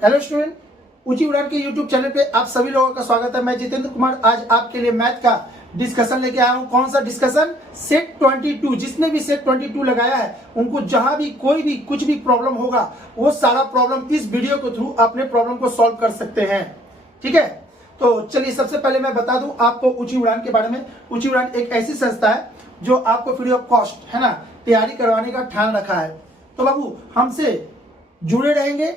Hello student, ऊंची उड़ान के यूट्यूब चैनल पे आप सभी लोगों का स्वागत है। मैं जितेंद्र कुमार आज आपके लिए मैथ का डिस्कशन लेके आया हूं। कौन सा डिस्कशन? सेट 22। जिसने भी सेट 22 लगाया है उनको जहां भी कोई भी कुछ भी प्रॉब्लम होगा वो सारा प्रॉब्लम इस वीडियो के थ्रू अपने प्रॉब्लम को सॉल्व कर सकते हैं। ठीक है, तो चलिए सबसे पहले मैं बता दूं आपको ऊंची उड़ान के बारे में। ऊंची उड़ान एक ऐसी संस्था है जो आपको फ्री ऑफ कॉस्ट है ना तैयारी करवाने का ठान रखा है। तो बाबू हमसे जुड़े रहेंगे,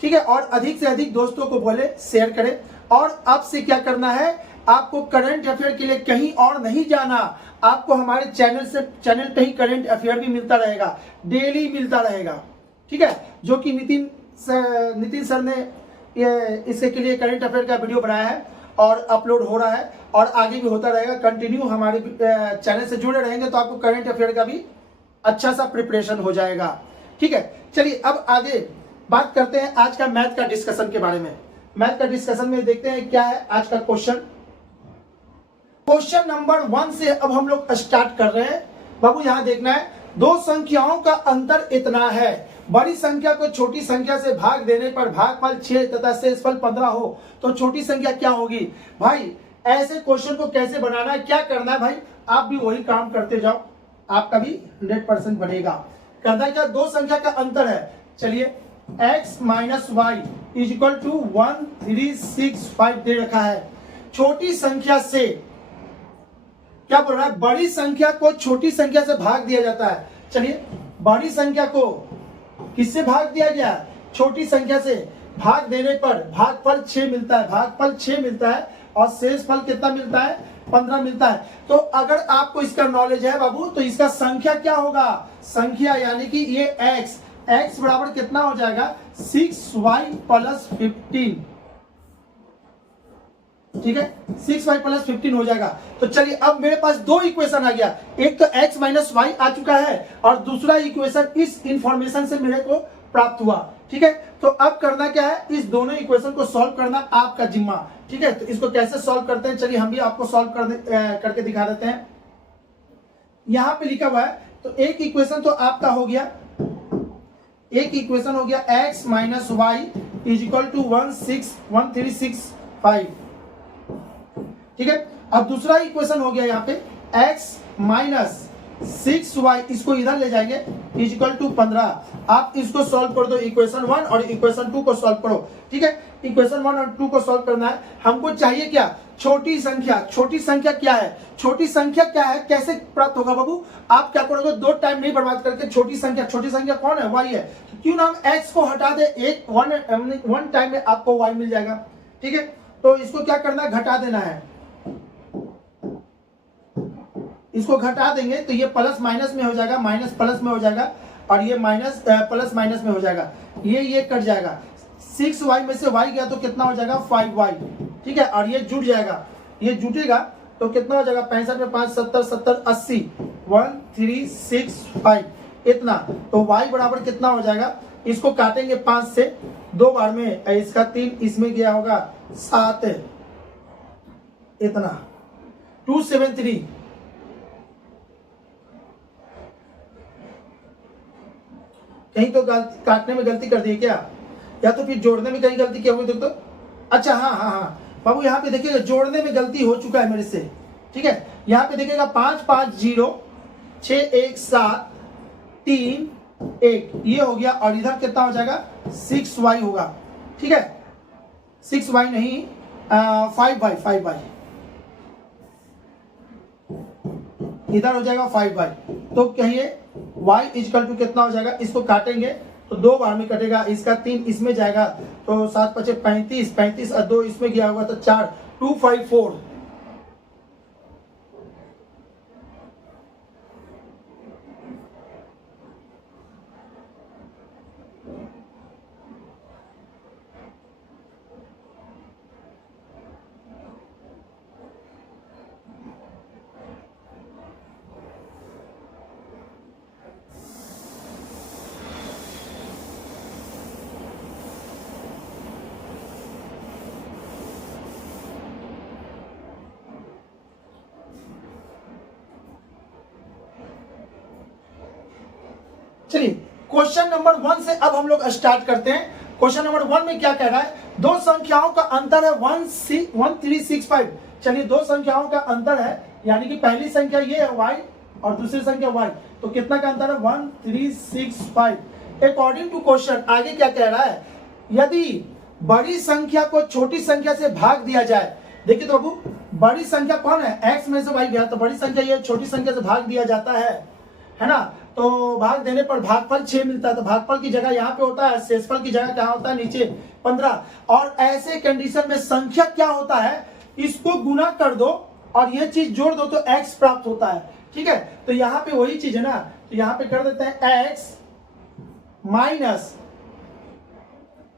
ठीक है, और अधिक से अधिक दोस्तों को बोले, शेयर करें। और आपसे क्या करना है, आपको करंट अफेयर के लिए कहीं और नहीं जाना, आपको हमारे चैनल पे ही करंट अफेयर भी मिलता रहेगा, डेली मिलता रहेगा। ठीक है, जो कि नितिन सर ने इसके लिए करंट अफेयर का वीडियो बनाया है और अपलोड हो रहा है और आगे भी होता रहेगा। कंटिन्यू हमारे चैनल से जुड़े रहेंगे तो आपको करंट अफेयर का भी अच्छा सा प्रिपरेशन हो जाएगा। ठीक है, चलिए अब आगे बात करते हैं आज का मैथ का डिस्कशन के बारे में। मैथ का डिस्कशन में देखते हैं क्या है आज का क्वेश्चन। क्वेश्चन नंबर 1 से अब हम लोग स्टार्ट कर रहे हैं। बाबू यहां देखना है, दो संख्याओं का अंतर इतना है, बड़ी संख्या को छोटी संख्या से भाग देने पर भागफल 6 तथा शेषफल 15 हो तो छोटी संख्या क्या होगी। भाई ऐसे क्वेश्चन को कैसे बनाना है, क्या करना है भाई, आप भी वही काम करते जाओ, आपका भी 100% बनेगा। करना है क्या, दो संख्या का अंतर है। चलिए x minus Y is equal to 1365 दे रखा है। छोटी संख्या से क्या बोल रहा है, बड़ी संख्या को छोटी संख्या से भाग दिया जाता है। चलिए बड़ी संख्या को किससे भाग दिया गया, छोटी संख्या से। भाग देने पर भागफल 6 मिलता है, भागफल 6 मिलता है और शेषफल कितना मिलता है, 15 मिलता है। तो अगर आपको इसका नॉलेज है बाबू तो इसका संख्या क्या होगा, संख्या यानी कि ये x बराबर कितना हो जाएगा, 6y प्लस 15। ठीक है, 6y प्लस 15 हो जाएगा। तो चलिए अब मेरे पास दो इक्वेशन आ गया, एक तो x माइनस वाई आ चुका है और दूसरा इक्वेशन इस इंफॉर्मेशन से मेरे को प्राप्त हुआ। ठीक है, तो अब करना क्या है, इस दोनों इक्वेशन को सॉल्व करना आपका जिम्मा। ठीक है, तो इसको कैसे सॉल्व करते हैं, चलिए हम भी आपको सॉल्व करके दिखा देते हैं। यहां पे लिखा हुआ है, तो एक इक्वेशन तो आपका हो गया, एक इक्वेशन हो गया x minus Y is equal to 1365। ठीक है, अब दूसरा इक्वेशन हो गया यहाँ पे x माइनस 6y, इसको इधर ले जाएंगे, इज इक्वल टू 15। आप इसको सॉल्व कर दो, इक्वेशन 1 और इक्वेशन 2 को सॉल्व करो। ठीक है, इक्वेशन 1 और 2 को सॉल्व करना है। हमको चाहिए क्या, छोटी संख्या। छोटी संख्या क्या है, छोटी संख्या क्या है, कैसे प्राप्त होगा बाबू, आप क्या करोगे, दो टाइम नहीं बर्बाद करके छोटी संख्या कौन है, y है, तो क्यों ना हम x को हटा दे, एक वन टाइम में आपको y मिल जाएगा। ठीक है, तो इसको क्या करना है, घटा देना है, इसको घटा देंगे तो ये प्लस माइनस में हो जाएगा, माइनस प्लस में हो जाएगा और ये माइनस प्लस माइनस में हो जाएगा, ये कट जाएगा। 6y में से y गया तो कितना हो जाएगा, 5y। ठीक है, और ये जुट जाएगा, ये जुटेगा तो कितना हो जाएगा, 65 में 5 70 70 80 1365 इतना। तो y बराबर कितना हो जाएगा, इसको काटेंगे 5 से, दो बार में इसका 3, इसमें गया होगा 7 इतना, 273। कहीं तो काटने में गलती कर दी क्या, या तो फिर जोड़ने में कहीं गलती क्या हुई तो अच्छा हाँ बाबू यहाँ पे देखिएगा जोड़ने में गलती हो चुका है मेरे से। ठीक है, यहाँ पे देखिएगा 5 5 0 6 1 7 3 1 ये हो गया और इधर कितना हो जाएगा, 6y होगा। ठीक है, 6y नहीं 5y इधर हो जाएगा 5y। तो कहिए y इजकल टू कितना हो जाएगा, इसको काटेंगे तो दो बार में कटेगा, इसका 3 इसमें जाएगा तो 7 5 35 35 और 2 इसमें गया होगा तो 4 254। चलिए क्वेश्चन नंबर 1 से अब हम लोग स्टार्ट करते हैं। क्वेश्चन नंबर 1 में क्या कह रहा है, दो संख्याओं का अंतर है 1365। चलिए दो संख्याओं का अंतर है, यानी कि पहली संख्या ये है y और दूसरी संख्या y, तो कितना का अंतर है 1365। अकॉर्डिंग टू क्वेश्चन आगे क्या कह रहा है, यदि बड़ी संख्या को छोटी संख्या से भाग दिया जाए। देखिए तो बाबू, बड़ी संख्या कौन है, x में से y गया, तो बड़ी संख्या ये छोटी संख्या से भाग दिया जाता है ना। तो भाग देने पर भागफल 6 मिलता है, तो भागफल की जगह यहाँ पे होता है, शेषफल की जगह क्या होता है नीचे 15। और ऐसे कंडीशन में संख्या क्या होता है, इसको गुना कर दो और ये चीज जोड़ दो तो x प्राप्त होता है। ठीक है, तो यहाँ पे वही चीज है ना, तो यहाँ पे कर देते हैं x minus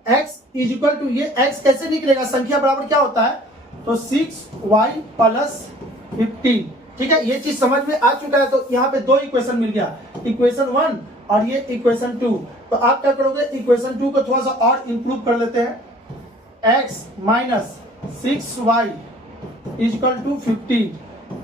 x is equal to, ये x कैसे निकलेगा, संख्या बराबर क्या होता है, तो 6y प्लस 15। ठीक है, ये चीज समझ में आ चुका है। तो यहाँ पे दो इक्वेशन मिल गया, इक्वेशन 1 और ये इक्वेशन 2। तो आप क्या करोगे, इक्वेशन 2 को थोड़ा सा और इंप्रूव कर लेते हैं, x minus 6y equal to 15।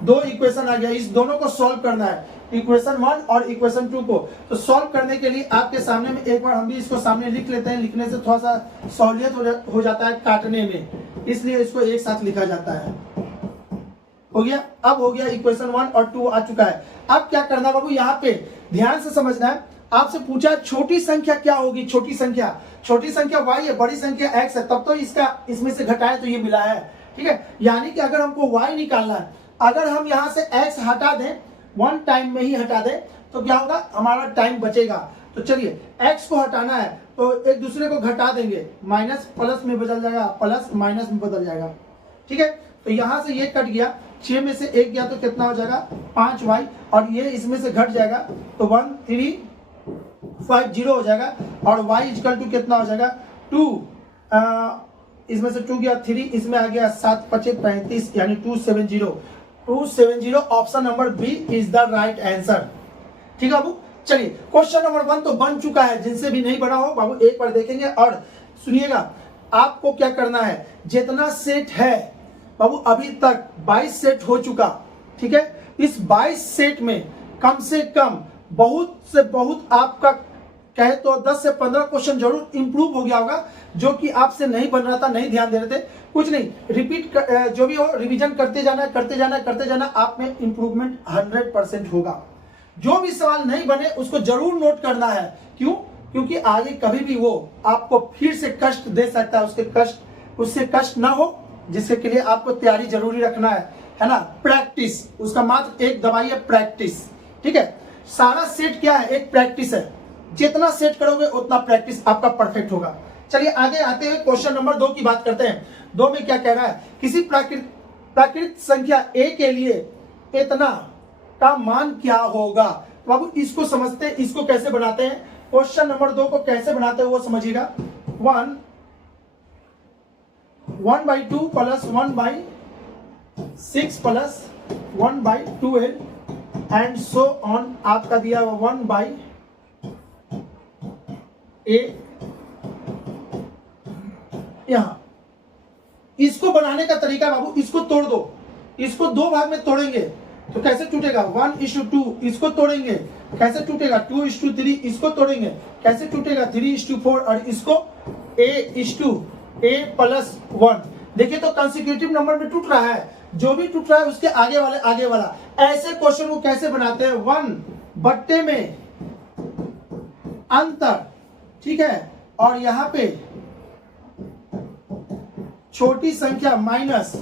दो इक्वेशन आ गया, इस दोनों को सॉल्व करना है, इक्वेशन 1 और इक्वेशन 2 को। तो सॉल्व करने के लिए आपके सामने में एक बार हम भी इसको सामने लिख लेते हैं, लिखने से थोड़ा सा सहूलियत हो जाता है काटने में, इसलिए इसको एक साथ लिखा जाता है। हो गया, अब हो गया इक्वेशन 1 और 2 आ चुका है। अब क्या करना बाबू, यहाँ पे ध्यान से समझना है। आपसे पूछा छोटी संख्या क्या होगी, छोटी संख्या y है, बड़ी संख्या x है, तब तो इसका इसमें से घटाए तो ये मिला है। ठीक है, यानी कि अगर हमको y निकालना है, अगर हम यहाँ से x हटा दें, वन टाइम में ही हटा दें, तो क्या होगा, हमारा टाइम बचेगा। तो चलिए x को हटाना है तो एक दूसरे को घटा देंगे, माइनस प्लस में बदल जाएगा, प्लस माइनस में बदल जाएगा। ठीक है, तो यहाँ से ये कट गया, 6 में से 1 गया तो कितना हो जाएगा 5y, और ये इसमें से घट जाएगा तो 1350 हो जाएगा, और y इक्वल टू कितना हो जाएगा 2, इसमें से 2 गया 3, इसमें आ गया 7 5 35, यानी 270 option number B is the right answer. ठीक है बाबू, चलिए क्वेश्चन नंबर 1 तो बन चुका है, जिनसे भी नहीं बना हो बाबू एक बार देखेंगे। और सुनिएगा, आपको क्या करना है, जितना सेट है बाबू अभी तक 22 सेट हो चुका। ठीक है, इस 22 सेट में कम से कम बहुत से बहुत आपका कहे तो 10 से 15 क्वेश्चन जरूर इंप्रूव हो गया होगा, जो कि आपसे नहीं बन रहा था, नहीं ध्यान दे रहे थे। कुछ नहीं, रिपीट जो भी हो रिवीजन करते जाना, आप में इंप्रूवमेंट 100% होगा। जो भी सवाल नहीं बने उसको जरूर नोट करना है। क्यों? क्योंकि आगे कभी भी वो आपको फिर से कष्ट दे सकता है, उससे कष्ट ना हो, जिसके लिए आपको तैयारी जरूरी रखना है ना। प्रैक्टिस, उसका मात्र एक दवाई है, प्रैक्टिस। ठीक है, सारा सेट क्या है, एक प्रैक्टिस है। जितना सेट करोगे उतना प्रैक्टिस आपका परफेक्ट होगा। चलिए आगे आते हैं, क्वेश्चन नंबर 2 की बात करते हैं। 2 में क्या कह रहा है, किसी प्राकृत संख्या a के लिए इतना का मान क्या होगा। तो बाबू इसको समझते हैं, इसको कैसे बनाते हैं, क्वेश्चन नंबर 2 को कैसे बनाते हैं वो समझिएगा। 1/2 plus 1/6 plus 1/12 and so on, आपका दिया हुआ 1/a। यहां इसको बनाने का तरीका बाबू, इसको तोड़ दो, इसको 2 भाग में तोड़ेंगे तो कैसे टूटेगा, 1:2। इसको तोड़ेंगे कैसे टूटेगा, 2:3। इसको तोड़ेंगे कैसे टूटेगा, 3:4। और इसको a+1। देखिए तो कंसेक्यूटिव नंबर में टूट रहा है, जो भी टूट रहा है उसके आगे वाला। ऐसे क्वेश्चन को कैसे बनाते हैं, 1/में अंतर। ठीक है, और यहां पे छोटी संख्या माइनस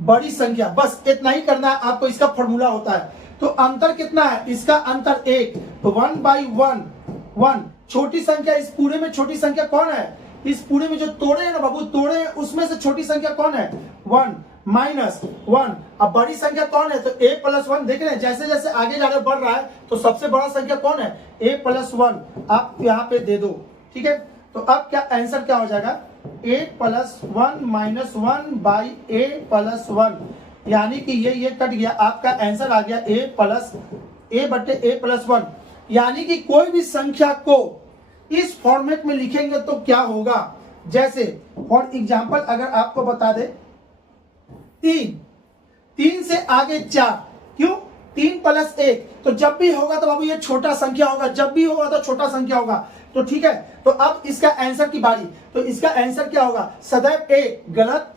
बड़ी संख्या, बस इतना ही करना है आपको। इसका फॉर्मूला होता है। तो अंतर कितना है, इसका अंतर 1, तो 1/1। छोटी संख्या, इस पूरे में छोटी संख्या कौन है, इस पूरे में जो तोड़े हैं ना बाबू, तोड़े हैं उसमें से छोटी संख्या कौन है, 1 माइनस 1। अब बड़ी संख्या कौन है, तो a+1। देख रहे हैं जैसे जैसे आगे जा रहे बढ़ रहा है, तो सबसे बड़ा संख्या कौन है, a+1। आप यहाँ पे दे दो। ठीक है, तो अब क्या आंसर क्या हो जाएगा, a+1 माइनस 1/a+1, यानी कि ये कट गया, आपका आंसर आ गया a+1। यानी कि कोई भी संख्या को इस फॉर्मेट में लिखेंगे तो क्या होगा, जैसे फॉर एग्जांपल अगर आपको बता दे 3 से आगे 4, क्यों, 3 + 1, तो जब भी होगा तो बाबू ये छोटा संख्या होगा, जब भी होगा तो छोटा संख्या होगा। तो तो ठीक है, तो अब इसका आंसर की बारी। तो इसका आंसर क्या होगा? सदैव एक गलत,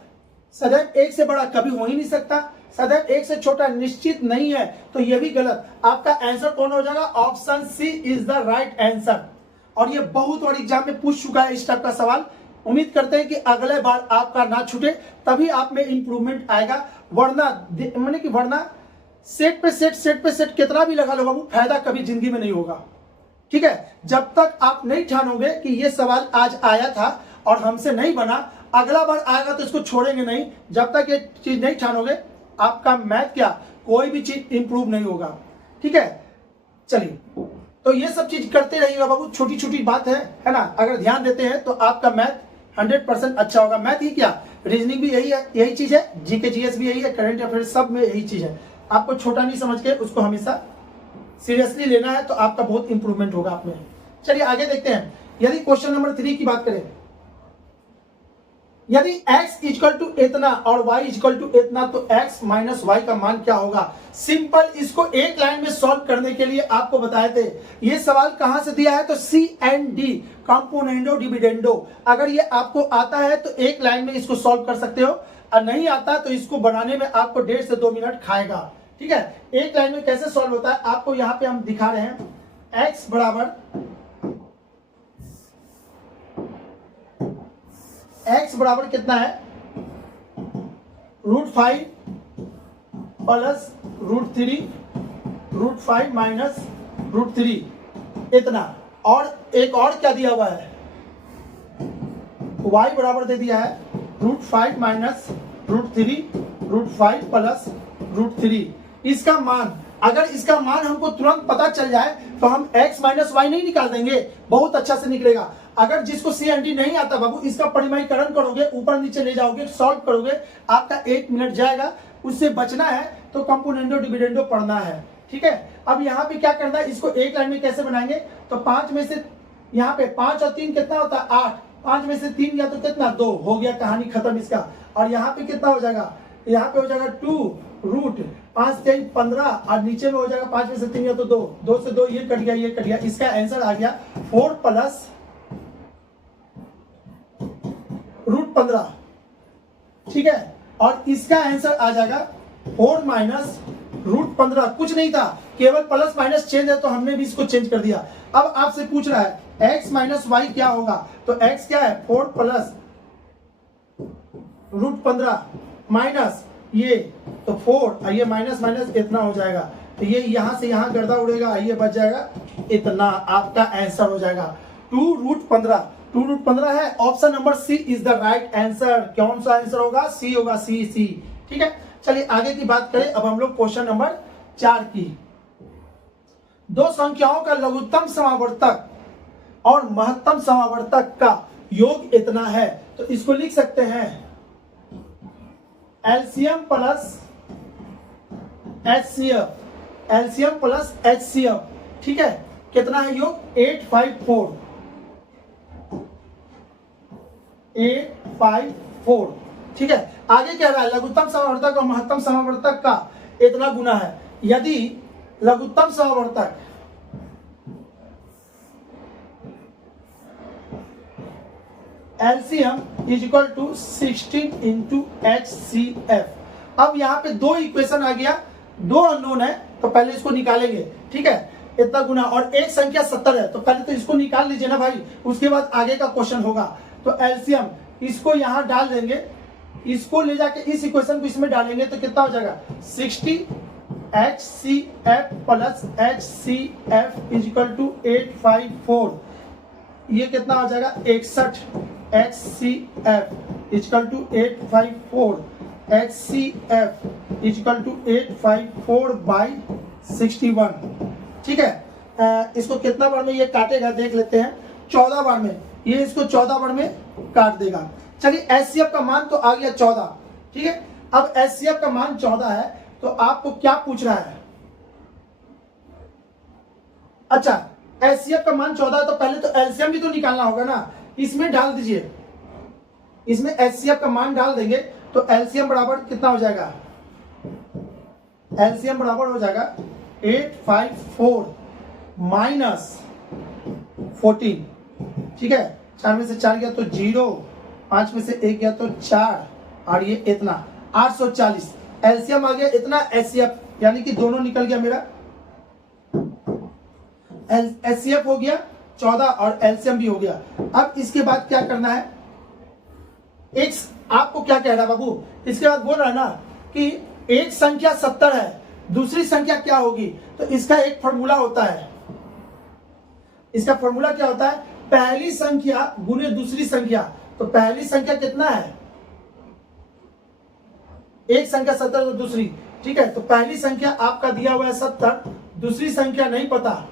सदैव एक से बड़ा कभी हो ही नहीं सकता, सदैव एक से छोटा निश्चित नहीं है, तो ये भी गलत। आपका आंसर कौन हो जाएगा? Option C is the right answer. और ये बहुत बार एग्जाम में पूछ चुका है इस टाइप का सवाल। उम्मीद करते हैं कि अगले बार आपका ना छूटे, तभी आप में इंप्रूवमेंट आएगा। वरना मैंने कि वरना सेट पे सेट कितना भी लगा लो बाबू, फायदा कभी जिंदगी में नहीं होगा। ठीक है, जब तक आप नहीं ठानोगे कि ये सवाल आज आया था और हमसे नहीं बना, अगला बार आएगा तो इसको छोड़ेंगे नहीं। जब तक ये चीज नहीं ठानोगे, आपका मैथ क्या कोई भी चीज इंप्रूव नहीं होगा। ठीक है, चलिए, तो ये सब चीज करते रहिएगा बाबू, छोटी छोटी बात है ना। अगर ध्यान देते हैं तो आपका मैथ 100% अच्छा होगा। मैथ ही क्या, रीजनिंग भी यही चीज है, जीके जीएस भी यही है, करंट अफेयर्स सब में यही चीज है। आपको छोटा नहीं समझ के उसको हमेशा सीरियसली लेना है, तो आपका बहुत इंप्रूवमेंट होगा आप में। चलिए आगे देखते हैं। यदि क्वेश्चन नंबर 3 की बात करें, यदि x इक्वल टू इतना और y इक्वल टू इतना, तो x माइनस वाई का मान क्या होगा? सिंपल, इसको एक लाइन में सॉल्व करने के लिए आपको बताए थे। ये सवाल कहां से दिया है? तो C and D, componendo dividendo. अगर ये आपको आता है तो एक लाइन में इसको सॉल्व कर सकते हो, और नहीं आता तो इसको बनाने में आपको 1.5 से 2 मिनट खाएगा। ठीक है, एक लाइन में कैसे सॉल्व होता है आपको यहाँ पे हम दिखा रहे हैं। x बराबर कितना है? √5 प्लस √3, √5 माइनस √3, इतना। और एक और क्या दिया हुआ है? y बराबर दे दिया है √5 माइनस √3, √5 प्लस √3। इसका मान, अगर इसका मान हमको तुरंत पता चल जाए तो हम x माइनस वाई नहीं निकाल देंगे, बहुत अच्छा से निकलेगा। अगर जिसको सी एंड डी नहीं आता बाबू, इसका परिमाणीकरण करोगे, ऊपर नीचे ले जाओगे, सॉल्व करोगे, आपका 1 मिनट जाएगा। उससे बचना है तो कंपोनेंडो डिविडेंडो पढ़ना है। ठीक है, अब यहाँ पे क्या करना है, इसको एक लाइन में कैसे बनाएंगे? तो 5 में से यहाँ पे 5 और 3 कितना होता है? 8। 5 में से 3 गया तो कितना? 2 हो गया, कहानी खत्म इसका। और यहाँ पे कितना हो जाएगा? यहाँ पे हो जाएगा 2√5 3 15, और नीचे में हो जाएगा 5 में से 3 गया तो 2, 2 से 2 ये कट गया, ये कट गया। इसका आंसर आ गया 4 प्लस √15। ठीक है, और इसका आंसर आ जाएगा 4 माइनस √15। कुछ नहीं था, केवल प्लस माइनस चेंज है, तो हमने भी इसको चेंज कर दिया। अब आपसे पूछ रहा है x माइनस वाई क्या होगा? तो x क्या है? 4 प्लस √15 माइनस ये, तो 4 और ये माइनस माइनस इतना हो जाएगा। तो ये यहां से यहां गर्दा उड़ेगा, ये बच जाएगा इतना। आपका आंसर हो जाएगा 2√15। 2√15 है। Option number C is the right answer. कौन सा आंसर होगा? सी होगा, सी। ठीक है, चलिए आगे की बात करें। अब हम लोग क्वेश्चन नंबर 4 की। दो संख्याओं का लघुत्तम समावर्तक और महत्तम समावर्तक का योग इतना है, तो इसको लिख सकते हैं LCM plus HCF, LCM plus HCF. ठीक है, कितना है योग? 854। ठीक है, आगे क्या रहा है? लघुत्तम समावर्तक और महत्तम समावर्तक का इतना गुना है। यदि लघुत्तम समावर्तक LCM is equal to 16 into HCF। अब यहाँ पे दो इक्वेशन आ गया, दो अननोन है, तो पहले इसको निकालेंगे। ठीक है, इतना गुना, और एक संख्या 70 है, तो पहले तो इसको निकाल लीजिए ना भाई, उसके बाद आगे का क्वेश्चन होगा। तो LCM इसको यहाँ डाल देंगे, इसको ले जाके इस इक्वेशन को इसमें डालेंगे, तो कितना हो जाएगा? 60 HCF plus HCF is equal to 854। ये कितना हो जाएगा? 61 HCF equal to 854, HCF equal to 854 by 61। ठीक है, इसको कितना बार में ये काटेगा देख लेते हैं। 14 बार में, ये इसको 14 बार में काट देगा। चलिए, HCF का मान तो आ गया 14। ठीक है, अब HCF का मान 14 है, तो आपको क्या पूछ रहा है? अच्छा, HCF का मान 14 है, तो पहले तो LCM भी तो निकालना होगा ना, इसमें डाल दीजिए। इसमें HCF का मान डाल देंगे, तो LCM बराबर कितना हो जाएगा? LCM बराबर हो जाएगा 854 माइनस 14। ठीक है, 4 में से 4 गया तो 0, 5 में से 1 गया तो 4, और ये इतना 840। एलसीएम आ गया इतना, एचसीएफ यानी कि दोनों निकल गया मेरा, एचसीएफ हो गया 14 और एलसीएम भी हो गया। अब इसके बाद क्या करना है, एक आपको क्या कह रहा है बाबू, इसके बाद बोल रहा है ना कि एक संख्या 70 है, दूसरी संख्या क्या होगी, तो इसका एक फॉर्मूला होता है। इसका फॉर्मूला क्या होता है, पहली संख्या गुने दूसरी संख्या। तो पहली संख्या कितना है, एक संख्या 70 तो दूसरी, ठीक है, तो पहली संख्या आपका दिया हुआ है 70, दूसरी संख्या नहीं पता,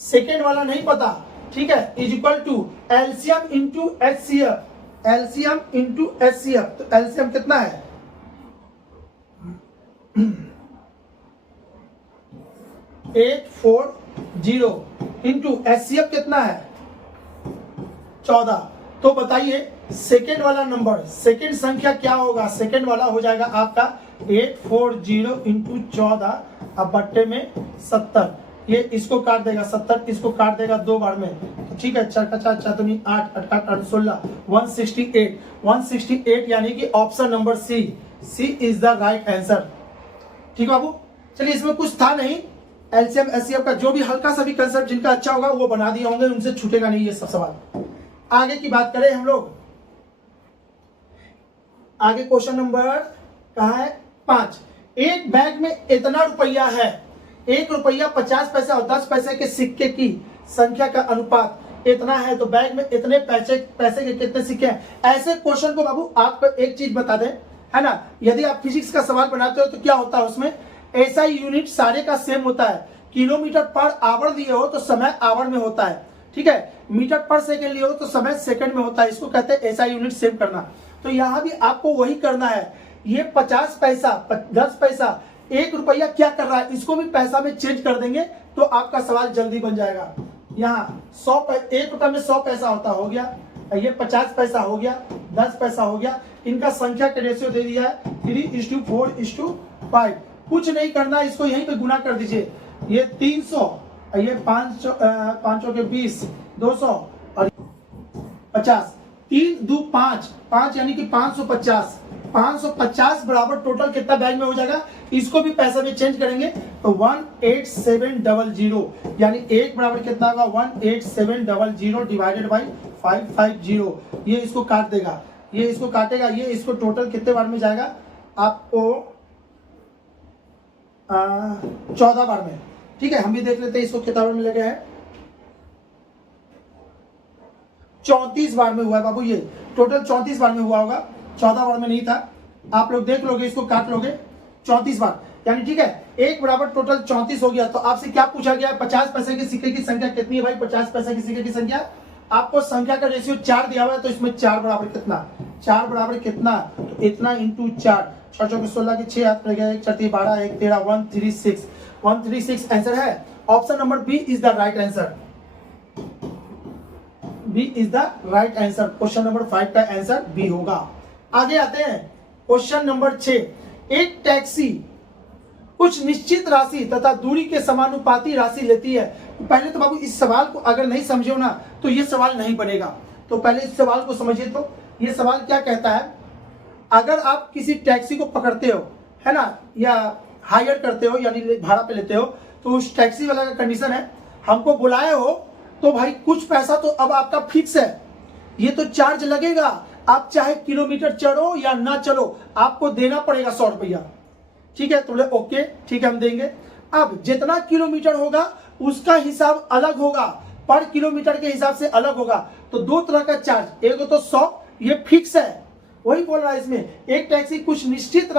सेकेंड वाला नहीं पता, ठीक है, is equal to LCM into HCF, LCM into HCF. तो एलसीएम कितना है 840 इंटू एचसीएफ कितना है 14। तो बताइए सेकेंड वाला नंबर, सेकेंड संख्या क्या होगा, सेकेंड वाला हो जाएगा आपका 840 इंटू 14 अब बट्टे में 70, ये इसको काट देगा 70, इसको काट देगा 2 बार में, तो ठीक है, 4 का 4 4 8 8 8 16 168 यानी कि option number C is the right answer. ठीक बाबू, चलिए इसमें कुछ था नहीं, एलसीएम एचसीएफ का जो भी हल्का सा भी कंसेप्ट जिनका अच्छा होगा वो बना दिए होंगे, उनसे छूटेगा नहीं ये सब सवाल। आगे की बात करें हम लोग, आगे क्वेश्चन नंबर कहाँ है 5। एक बैग में इतना रुपया है, 1 रुपया 50 पैसे और 10 पैसे के सिक्के की संख्या का अनुपात इतना है, तो बैग में इतने पैसे के कितने सिक्के हैं। ऐसे क्वेश्चन को बाबू आपको एक चीज बता दें, है ना, यदि आप फिजिक्स का सवाल बनाते हो तो क्या होता है उसमें, ऐसा यूनिट सारे का सेम होता है, किलोमीटर पर आवर दिए हो तो समय आवर में होता है, ठीक है, मीटर पर सेकंड लिए हो तो समय सेकंड में होता है, इसको कहते हैं ऐसा यूनिट सेम करना। तो यहाँ भी आपको वही करना है, ये 50 पैसा 10 पैसा 1 रुपया क्या कर रहा है, इसको भी पैसा में चेंज कर देंगे तो आपका सवाल जल्दी बन जाएगा। यहाँ 1 रुपया में 100 पैसा होता हो गया, ये 50 पैसा हो गया, 10 पैसा हो गया, इनका संख्या के रेशियो दे दिया है 3:4:5। कुछ नहीं करना, इसको यहीं पे गुना कर दीजिए, ये 300, ये 5 के 20, 200 और 50, 3 2 5 5 यानी कि 550, 550 बराबर टोटल कितना बैग में हो जाएगा, इसको भी पैसा में चेंज करेंगे तो 18700 यानी 1 बराबर कितना होगा 18700 डिवाइडेड बाई 550। ये इसको काट देगा, ये इसको काटेगा, ये इसको टोटल कितने बार में जाएगा आपको 14 बार में। ठीक है, हम भी देख लेते हैं इसको कितना बार में लगे हैं, 34 बार में हुआ है बाबू, ये टोटल 34 बार में हुआ होगा, 14 बार में नहीं था। आप लोग देख लोगे, इसको काट लोगे 34 बार यानी, ठीक है, 1 बराबर टोटल 34 हो गया। तो आपसे क्या पूछा गया, 50 पैसे के सिक्के की संख्या कितनी है भाई, 50 पैसे के सिक्के की संख्या, आपको संख्या का रेशियो 4 दिया हुआ है, तो इसमें 4 बराबर कितना, 4 बराबर कितना, तो इतना इंटू 4, 6 चौके 16 के 6 हाथ में गया, 1 4 12 1 13 136 आंसर है। Option number B is the right answer, B is the right answer. Question number 5 का आंसर बी होगा। आगे आते हैं क्वेश्चन नंबर 6। एक टैक्सी कुछ निश्चित राशि तथा दूरी के समानुपाती राशि लेती है। पहले तो बाबू इस सवाल को अगर नहीं समझे हो ना तो ये सवाल नहीं बनेगा, तो पहले इस सवाल को समझिए। तो ये सवाल क्या कहता है, अगर आप किसी टैक्सी को पकड़ते हो, है ना, या हायर करते हो यानी भाड़ा पे लेते हो, तो उस टैक्सी वाला का कंडीशन है, हमको बुलाए हो तो भाई कुछ पैसा तो अब आपका फिक्स है, ये तो चार्ज लगेगा, आप चाहे किलोमीटर चलो या ना चलो आपको देना पड़ेगा 100 रुपया। ठीक है, तो बोले ओके ठीक है हम देंगे। अब जितना किलोमीटर होगा उसका हिसाब अलग होगा, पर किलोमीटर के हिसाब से अलग होगा। तो 2 तरह का चार्ज, एक तो 100 ये फिक्स है, वही बोल रहा है इसमें। एक टैक्सी कुछ निश्चित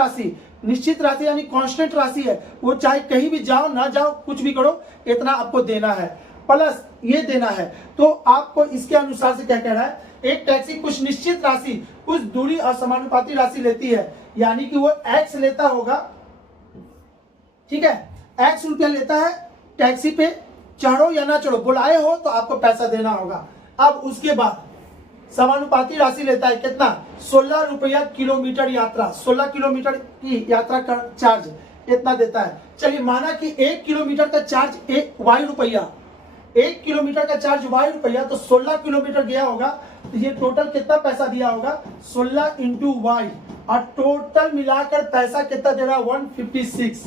राशि यानी कांस्टेंट राशि है, वो चाहे कहीं भी जाओ ना जाओ कुछ भी करो इतना आपको देना है, प्लस ये देना है। तो आपको इसके अनुसार से क्या कह रहा है, एक टैक्सी कुछ निश्चित राशि कुछ दूरी और समानुपाती राशि लेती है, यानी कि वो एक्स लेता होगा, ठीक है, एक्स रुपया लेता है टैक्सी पे, चढ़ो या ना चढ़ो, बुलाए हो तो आपको पैसा देना होगा। अब उसके बाद समानुपाती राशि लेता है कितना, 16 रुपया किलोमीटर यात्रा, 16 किलोमीटर की यात्रा का चार्ज इतना देता है। चलिए माना कि 1 किलोमीटर का चार्ज 1 रुपया, 1 किलोमीटर का चार्ज y रुपया, तो 16 किलोमीटर गया होगा, तो ये टोटल कितना पैसा दिया होगा 16 इंटू वाई, और टोटल मिलाकर पैसा कितना दे रहा है 156।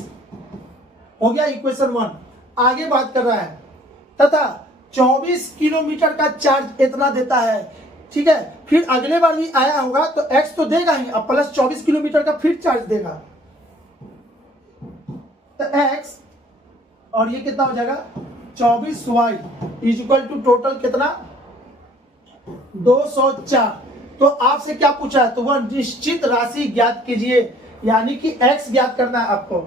हो गया इक्वेशन 1। आगे बात कर रहा है तथा 24 किलोमीटर का चार्ज इतना देता है। ठीक है, फिर अगले बार भी आया होगा तो x तो देगा ही, अब प्लस 24 किलोमीटर का फिर चार्ज देगा, तो x और ये कितना हो जाएगा 24y is equal to total कितना 204। तो आपसे क्या पूछा है, तो वह निश्चित राशि ज्ञात कीजिए, यानी कि x ज्ञात करना है आपको।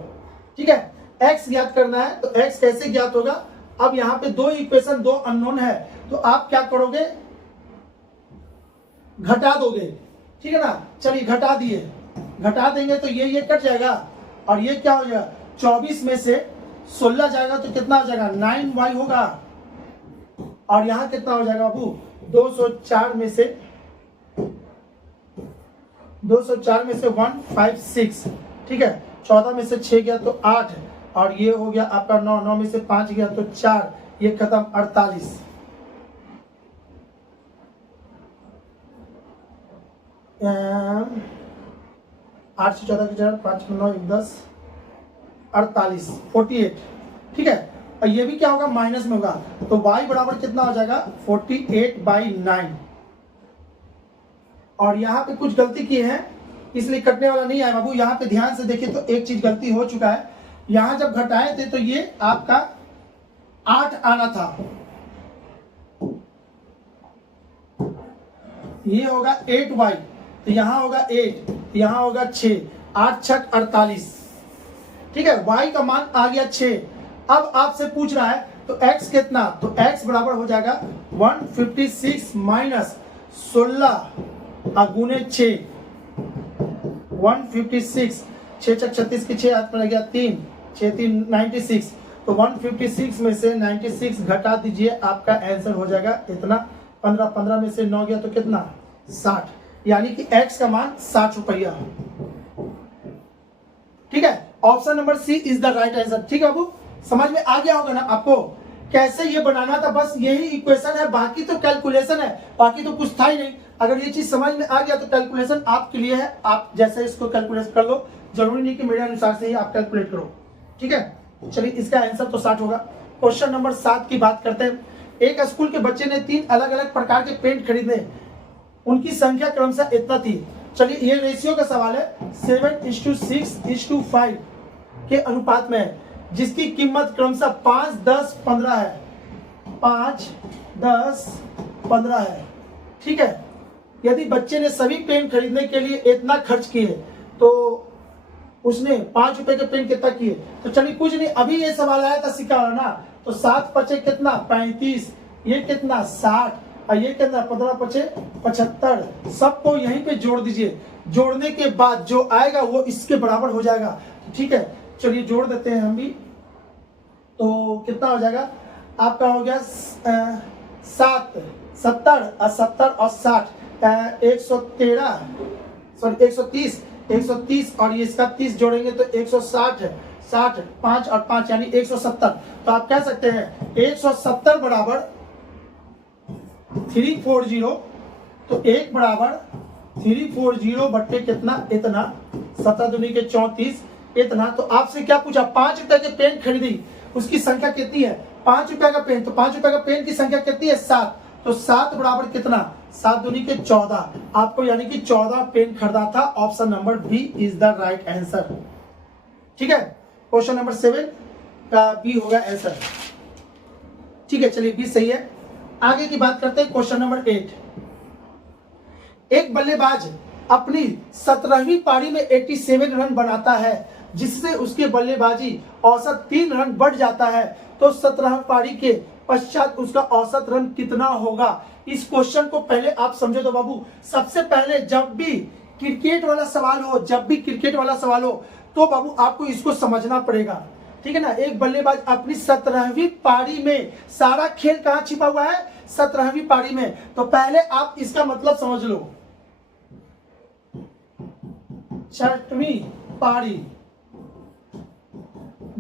ठीक है, x ज्ञात करना है, तो x कैसे ज्ञात होगा। अब यहाँ पे दो इक्वेशन, दो अननोन है, तो आप क्या करोगे घटा दोगे। ठीक है ना, चलिए घटा दिए, घटा देंगे तो ये कट जाएगा, और ये क्या हो जाएगा 24 में से 16 जाएगा तो कितना हो जाएगा 9y होगा, और यहां कितना हो जाएगा बाबू 204 में से 156। ठीक है, 14 में से 6 गया तो 8, और ये हो गया आपका 9, 9 में से 5 गया तो 4, ये खत्म 48। आठ से 14 के 4, 5 9 10 48 48। ठीक है, और ये भी क्या होगा माइनस में होगा, तो y बराबर कितना हो जाएगा 48/9। और यहाँ पे कुछ गलती की है इसलिए कटने वाला नहीं आया बाबू। यहाँ पे ध्यान से देखिए तो एक चीज गलती हो चुका है, यहाँ जब घटाए थे तो ये आपका 8 आना था, ये होगा 8y, तो यहाँ होगा 8, यहाँ होगा 6, 8 छक 48। ठीक है, y का मान आ गया 6। अब आपसे पूछ रहा है तो x कितना, तो x बराबर हो जाएगा 156 माइनस 16 गुने 6, 156, 6 छक 36 की 6 हाथ में लग गया 3, 6 3 96, तो 156 में से 96 घटा दीजिए, आपका आंसर हो जाएगा इतना। 15 15 में से 9 गया तो कितना 60, यानी कि x का मान 60 रुपया। ठीक है, option number C is the right answer. ठीक है बाबू, समझ में आ गया होगा ना आपको कैसे ये बनाना था, बस यही इक्वेशन है, बाकी तो कैलकुलेशन है, बाकी तो कुछ था ही नहीं। अगर ये चीज समझ में आ गया तो कैलकुलेशन आपके लिए है, आप जैसे इसको कैलकुलेट कर लो, जरूरी नहीं कि मेरे अनुसार से ही आप कैलकुलेट करो। ठीक है, चलिए इसका आंसर तो 60 होगा। क्वेश्चन नंबर 7 की बात करते हैं। एक स्कूल के बच्चे ने 3 अलग अलग प्रकार के पेंट खरीदे, उनकी संख्या क्रमशः इतना थी। चलिए ये रेशियो का सवाल है, 7:6:5 के अनुपात में है, जिसकी कीमत क्रमशः 5, 10, 15 है। 5, 10, 15 है। ठीक है, यदि बच्चे ने सभी पेन खरीदने के लिए इतना खर्च किए तो उसने 5 रुपए के पेन कितना किए, तो चलिए कुछ नहीं, अभी ये सवाल आया था सिक्का वाला ना, तो 7 पचे कितना 35, ये कितना 60, और ये कितना 15 पचे 75। सबको यहीं पे जोड़ दीजिए, जोड़ने के बाद जो आएगा वो इसके बराबर हो जाएगा। ठीक है, चलिए जोड़ देते हैं हम भी, तो कितना हो जाएगा आपका, हो गया 7 70 और 70 और 60 113, सॉरी 130 और ये इसका 30 जोड़ेंगे तो 160, 60 5 और 5 यानी 170। तो आप कह सकते हैं 170 बराबर 340, तो 1 बराबर 340 बट्टे कितना इतना, 7 दूनी के 34 इतना। तो आपसे क्या पूछा, 5 रुपए के पेन खरीदी, उसकी संख्या कितनी है 5 रुपए का पेन, तो 5 रुपए का पेन की संख्या कितनी है 7, तो 7 बराबर कितना 7 दूनी के 14, आपको यानी कि 14 पेन खरीदा था। Option number B is the right answer. ठीक है, क्वेश्चन नंबर 7 का बी होगा आंसर। ठीक है, चलिए बी सही है। आगे की बात करते हैं, क्वेश्चन नंबर 8। एक बल्लेबाज अपनी 17वीं पारी में 87 रन बनाता है, जिससे उसके बल्लेबाजी औसत 3 रन बढ़ जाता है, तो 17वीं पारी के पश्चात उसका औसत रन कितना होगा। इस क्वेश्चन को पहले आप समझो तो बाबू, सबसे पहले जब भी क्रिकेट वाला सवाल हो, तो बाबू आपको इसको समझना पड़ेगा। ठीक है ना, एक बल्लेबाज अपनी 17वीं पारी में, सारा खेल कहां छिपा हुआ है 17वीं पारी में, तो पहले आप इसका मतलब समझ लो। 6वीं पारी,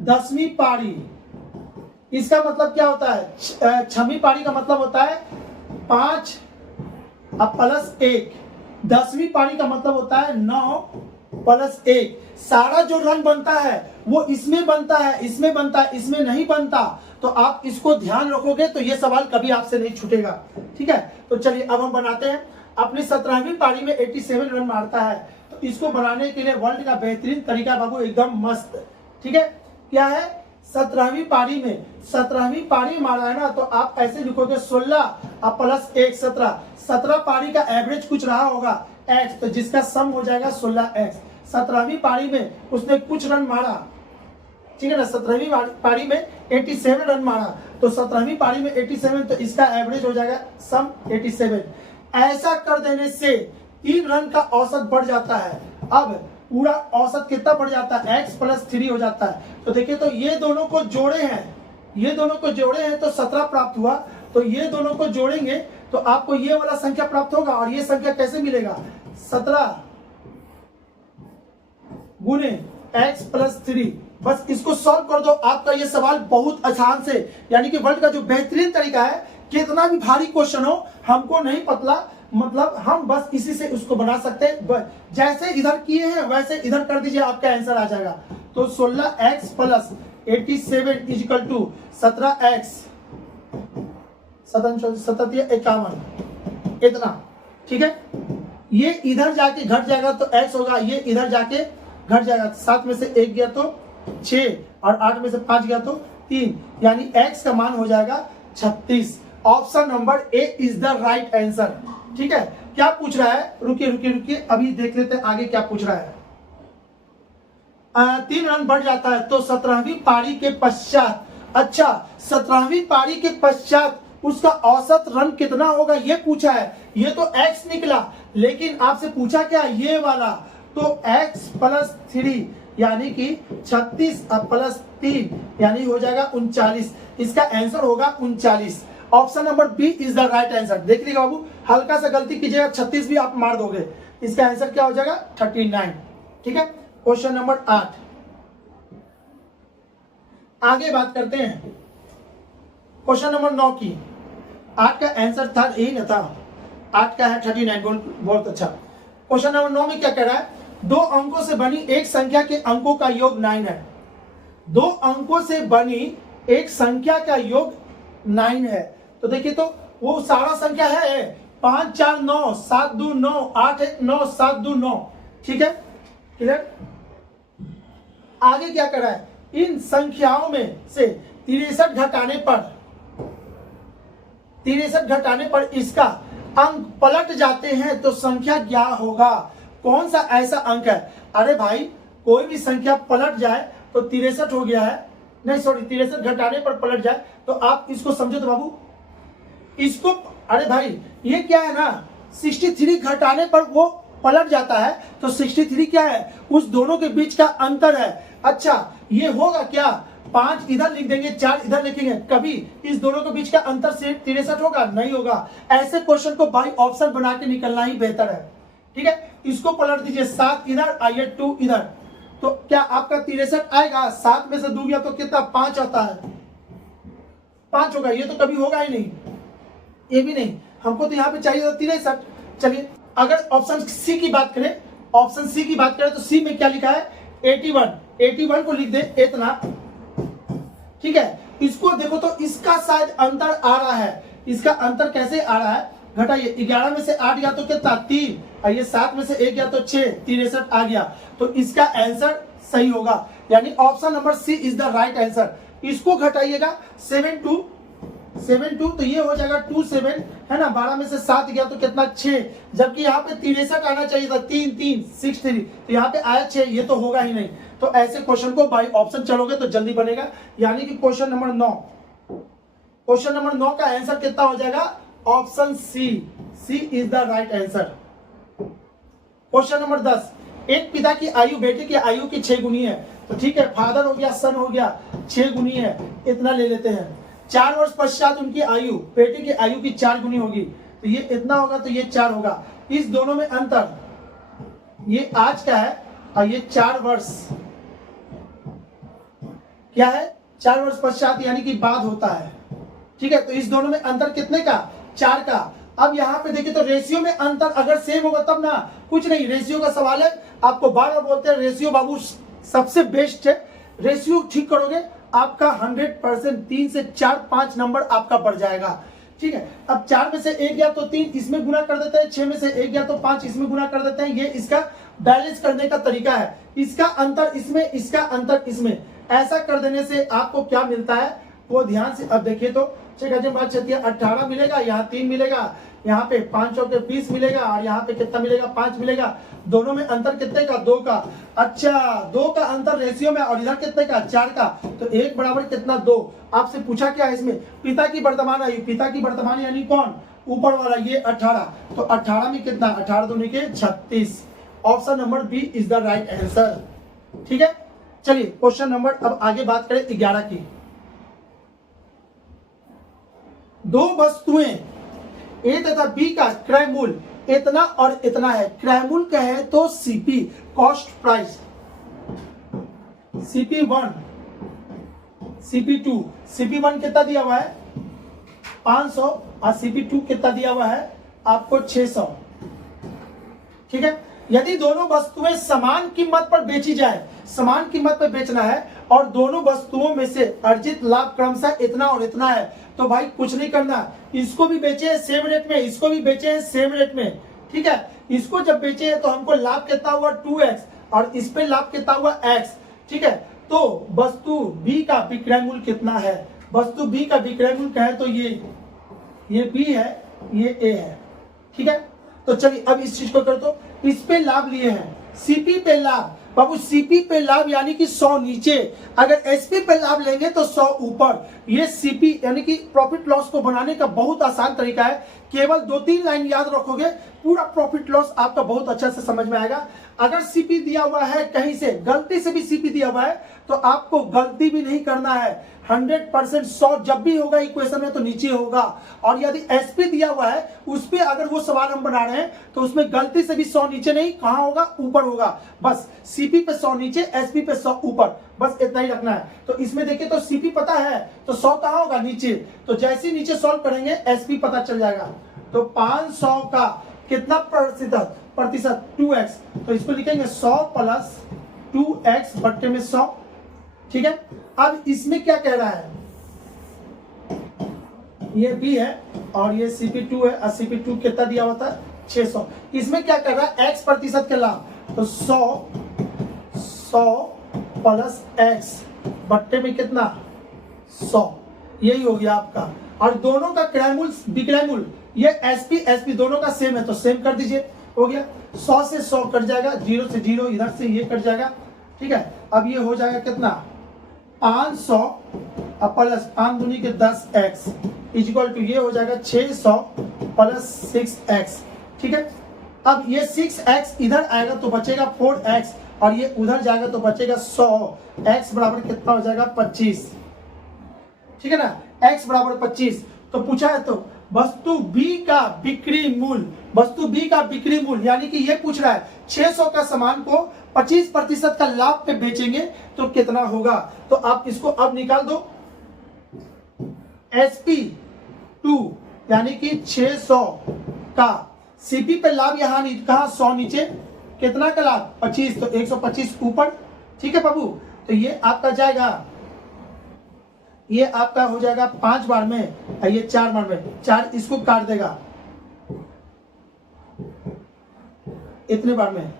10वीं पारी, इसका मतलब क्या होता है, छठी पारी का मतलब होता है 5 प्लस 1, 10वीं पारी का मतलब होता है 9 प्लस 1। सारा जो रन बनता है वो इसमें बनता है, इसमें बनता है, इसमें नहीं बनता। तो आप इसको ध्यान रखोगे तो ये सवाल कभी आपसे नहीं छूटेगा। ठीक है, तो चलिए अब हम बनाते हैं। अपनी 17वीं पारी में 87 रन मारता है, तो इसको बनाने के लिए वर्ल्ड का बेहतरीन तरीका बाबू एकदम मस्त। ठीक है, क्या है, 17वीं पारी में 17वीं पारी मारा है ना, तो आप ऐसे लिखोगे 16 प्लस 1 17। 17 पारी का एवरेज कुछ रहा होगा x, तो जिसका सम हो जाएगा 16x। 17वीं पारी में उसने कुछ रन मारा, ठीक है ना, 17वीं पारी में 87 रन मारा, तो 17वीं पारी में 87, तो इसका एवरेज हो जाएगा सम 87। ऐसा कर देने से 3 रन का औसत बढ़ जाता है। अब पूरा औसत कितना बढ़ जाता है, x प्लस 3 हो जाता है। तो देखिए, तो ये दोनों को जोड़े हैं, ये दोनों को जोड़े हैं तो 17 प्राप्त हुआ। तो ये दोनों को जोड़ेंगे तो आपको ये वाला संख्या प्राप्त होगा। और ये संख्या कैसे मिलेगा, 17 गुने x प्लस 3। बस इसको सॉल्व कर दो, आपका ये सवाल बहुत आसान से, यानी कि वर्ल्ड का जो बेहतरीन तरीका है, कितना भी भारी क्वेश्चन हो हमको नहीं पतला, मतलब हम बस इसी से उसको बना सकते हैं। जैसे इधर किए हैं वैसे इधर कर दीजिए, आपका आंसर आ जाएगा। तो 16x plus 87 is equal to 17x 51 इतना। ठीक है, ये इधर जाके घट जाएगा तो x होगा, ये इधर जाके घट जाएगा। 7 में से 1 गया तो 6 और 8 में से 5 गया तो 3, यानी x का मान हो जाएगा 36। Option number A is the right answer. ठीक है, क्या पूछ रहा है, रुकिए रुकिए रुकिए, अभी देख लेते हैं आगे क्या पूछ रहा है। 3 रन बढ़ जाता है तो 17वीं पारी के पश्चात, अच्छा 17वीं पारी के पश्चात उसका औसत रन कितना होगा ये पूछा है। ये तो x निकला, लेकिन आपसे पूछा क्या, ये वाला, तो x प्लस 3 यानी कि 36 प्लस 3 यानी हो जाएगा 39। इसका आंसर होगा 39। Option number B is the right answer. देख लीजिए बाबू, हल्का सा गलती कीजिएगा, 36 भी आप मार दोगे। इसका आंसर क्या हो जाएगा, 39। ठीक है, क्वेश्चन नंबर 8 आगे बात करते हैं। क्वेश्चन नंबर 9 की, 8 का आंसर था यही ना था, 8 का है 39। बहुत अच्छा। क्वेश्चन नंबर 9 में क्या कह रहा है, 2 अंकों से बनी एक संख्या के अंकों का योग 9 है। 2 अंकों से बनी एक संख्या का योग 9 है। तो देखिए, तो वो सारा संख्या है 5 4 9 7 2 9 8 1 9 7 2 9। ठीक है, क्लियर। आगे क्या कर रहा है, इन संख्याओं में से 63 घटाने पर इसका अंक पलट जाते हैं तो संख्या क्या होगा। कौन सा ऐसा अंक है, अरे भाई कोई भी संख्या पलट जाए तो 63 हो गया है, नहीं सॉरी 63 घटाने पर पलट जाए तो आप इसको समझो तो बाबू, इसको, अरे भाई ये क्या है ना, 63 घटाने पर वो पलट जाता है, तो 63 क्या है, उस दोनों के बीच का अंतर है। अच्छा, ये होगा क्या, 5 इधर लिख देंगे 4 इधर लिखेंगे, कभी इस दोनों के बीच का अंतर से 63 होगा, नहीं होगा। ऐसे क्वेश्चन को बाई ऑप्शन बना के निकलना ही बेहतर है। ठीक है, इसको पलट दीजिए, 7 इधर आइए 2 इधर, तो क्या आपका 63 आएगा। 7 में से 2 गया तो कितना, 5 आता है, 5 होगा। ये तो कभी होगा ही नहीं, ये भी नहीं, हमको तो यहाँ पे चाहिए 63। चलिए, अगर ऑप्शन सी की बात करें, ऑप्शन सी की बात करें तो सी में क्या लिखा है, 81 को लिख दे इतना। ठीक है, इसको देखो तो इसका शायद अंतर आ रहा है, इसका अंतर कैसे आ रहा है, घटाइए, 11 में से 8 गया तो कितना, 3, और ये 7 में से 1 गया तो 6, 63 आ गया। तो इसका आंसर सही होगा, यानी option number C is the right answer. इसको घटाइएगा 7 2, तो ये हो जाएगा 27 है ना, 12 में से 7 गया तो कितना, 6, जबकि यहाँ पे 63 आना चाहिए था, 3 3 6 3, तो यहाँ पे आया 6, ये तो होगा ही नहीं। तो ऐसे क्वेश्चन को बाई ऑप्शन चलोगे तो जल्दी बनेगा, यानी कि क्वेश्चन नंबर 9 का आंसर कितना हो जाएगा, option C is the right answer. Question number 10, एक पिता की आयु बेटे की आयु की 6 गुनी है। तो ठीक है, फादर हो गया, सन हो गया, 6 गुनी है, इतना ले लेते हैं। 4 वर्ष पश्चात उनकी आयु बेटे की आयु की 4 गुनी होगी, तो ये इतना होगा, तो ये 4 होगा। इस दोनों में अंतर, ये आज का है और ये 4 वर्ष क्या है, 4 वर्ष पश्चात यानी कि बाद होता है। ठीक है, तो इस दोनों में अंतर कितने का? 4 का। अब यहाँ पे देखिए तो रेशियो में अंतर अगर सेम होगा तब ना, कुछ नहीं, रेशियो का सवाल है। आपको बार बार बोलते हैं रेशियो बाबू सबसे बेस्ट है। रेशियो ठीक करोगे आपका 100% 3 से 4-5 नंबर आपका बढ़ जाएगा। ठीक है, अब 4 में से 1 गया तो 3 इसमें गुना कर देते हैं, 6 में से 1 गया तो 5 इसमें गुना कर देते हैं। ये इसका बैलेंस करने का तरीका है। इसका अंतर इसमें, इसका अंतर इसमें, ऐसा कर देने से आपको क्या मिलता है वो ध्यान से अब देखिए तो 18 मिलेगा, यहाँ 3 मिलेगा, यहाँ पे 5 के 20 मिलेगा और यहाँ पे कितना मिलेगा? 5 मिलेगा। दोनों में अंतर कितने का? 2 का। अच्छा, 2 का अंतर रेशियो में और इधर कितने का? 4 का। तो 1 बराबर कितना? 2। आपसे पूछा क्या है इसमें? पिता की वर्तमान आयु। पिता की वर्तमान यानी कौन? ऊपर वाला, ये 18। तो 18 में कितना? 18 दूनी के 36। Option number B is the right answer. ठीक है, चलिए क्वेश्चन नंबर अब आगे बात करें 11 की। दो वस्तुएं ए तथा बी का क्रय मूल्य इतना और इतना है। क्रय मूल्य क्या है? तो CP, cost price, CP1, CP2। CP1 कितना दिया हुआ है? 500 और CP2 कितना दिया हुआ है आपको? 600। ठीक है, यदि दोनों वस्तुएं समान कीमत पर बेची जाए, समान कीमत पर बेचना है और दोनों वस्तुओं में से अर्जित लाभ क्रमशः इतना और इतना है, तो भाई कुछ नहीं करना, इसको भी बेचे हैं सेम रेट में, इसको भी बेचे हैं सेम रेट में। ठीक है, इसको जब बेचे हैं तो हमको लाभ कितना हुआ? 2x और इस पे लाभ कितना हुआ? x। ठीक है, तो वस्तु B का विक्रय मूल्य कितना है? वस्तु B का विक्रय मूल्य क्या है? तो ये B है, ये A है। ठीक है, तो चलिए अब इस चीज को कर दो। इस पे लाभ लिए हैं, CP पे लाभ बाबू, CP पे लाभ यानी कि 100 नीचे, अगर SP पे लाभ लेंगे तो 100 ऊपर। ये CP यानी कि प्रॉफिट लॉस को बनाने का बहुत आसान तरीका है। केवल 2-3 लाइन याद रखोगे, पूरा प्रॉफिट लॉस आपका बहुत अच्छा से समझ में आएगा। अगर CP दिया हुआ है कहीं से, गलती से भी CP दिया हुआ है तो आपको गलती भी नहीं करना है। 100% 100 जब भी होगा इक्वेशन में तो नीचे होगा, और यदि SP दिया हुआ है उस पे अगर वो सवाल हम बना रहे हैं तो उसमें गलती से भी 100 नीचे नहीं, कहां होगा? ऊपर होगा। बस CP पे 100 नीचे, SP पे 100 ऊपर, बस इतना ही रखना है। तो इसमें देखिए तो CP पता है तो 100 कहां होगा? नीचे। तो जैसे ही नीचे सॉल्व करेंगे SP पता चल जाएगा। तो 500 का कितना प्रतिशत? 2x। तो इसको लिखेंगे 100 प्लस 2x बट्टे में 100। ठीक है, अब इसमें क्या कह रहा है? ये B है और ये CP2 है और CP2 कितना दिया हुआ था? 600। इसमें क्या कर रहा है? x प्रतिशत के लाभ, तो 100 प्लस x बट्टे में कितना? 100। यही हो गया आपका। और दोनों का क्रय मूल्य, विक्रय मूल्य, ये SP दोनों का सेम है तो सेम कर दीजिए, हो गया। 100 से 100 कट जाएगा, 0 से 0, इधर से ये कट जाएगा। ठीक है, अब ये हो जाएगा कितना? 500 प्लस 5 दूनी के 10x इक्वल टू ये हो जाएगा 600 प्लस 6x। ठीक है, अब ये 6x इधर आएगा तो बचेगा 4x और ये उधर जाएगा तो बचेगा 100। x बराबर कितना हो जाएगा? 25। ठीक है ना, x बराबर 25। तो पूछा है तो वस्तु B का बिक्री मूल्य, वस्तु B का बिक्री मूल्य यानी कि ये पूछ रहा है 600 का सामान को 25% का लाभ पे बेचेंगे तो कितना होगा? तो आप इसको अब निकाल दो। SP2 यानी कि 600 का CP पे लाभ यहाँ कहा? 100 नीचे, कितना का लाभ? 25, तो 125 ऊपर। ठीक है बाबू, तो ये आपका जाएगा, ये आपका हो जाएगा 5 बार में और ये 4 बार में, 4 इसको काट देगा इतने बार में,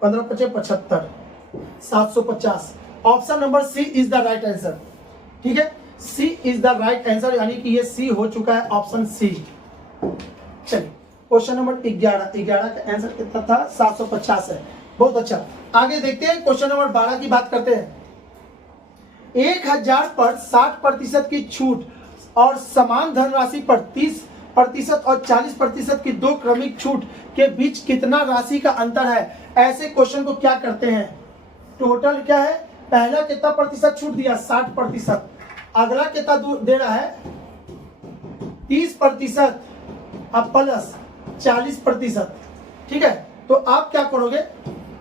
15×5 = 75, 750। Option number C is the right answer. ठीक है, C is the right answer, यानी कि ये सी हो चुका है, ऑप्शन सी। चलिए क्वेश्चन नंबर 11 का आंसर कितना था? 750 है। बहुत अच्छा, आगे देखते हैं क्वेश्चन नंबर 12 की बात करते हैं। 1000 पर 60% की छूट और समान धनराशि पर 30% और 40% की दो क्रमिक छूट के बीच कितना राशि का अंतर है? ऐसे क्वेश्चन को क्या करते हैं? टोटल क्या है? पहला कितना प्रतिशत छूट दिया? 60%। अगला कितना दे रहा है? 30% अब प्लस 40%। ठीक है, तो आप क्या करोगे?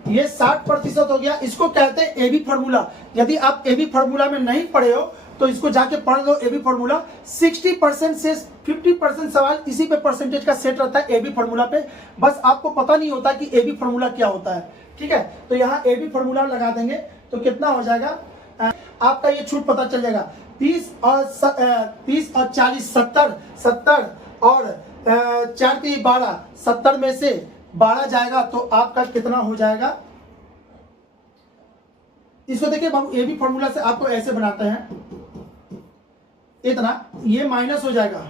ये 60% हो गया। इसको कहते हैं एबी फॉर्मूला। यदि आप एबी फॉर्मूला में नहीं पढ़े हो तो इसको जाके पढ़ लो। एबी फॉर्मूला 60% से 50% सवाल इसी पे परसेंटेज का सेट रहता है एबी फॉर्मूला पे। बस आपको पता नहीं होता कि एबी फॉर्मूला क्या होता है। ठीक है, तो यहाँ एबी फॉर्मूला लगा देंगे तो कितना हो जाएगा आपका, ये छूट पता चल जाएगा। 30 और 40 70 और 4 3 12, 70 में से 12 जाएगा तो आपका कितना हो जाएगा। इसको देखिए बाबू, ए बी फॉर्मूला से आपको ऐसे बनाते हैं, इतना ये माइनस हो जाएगा,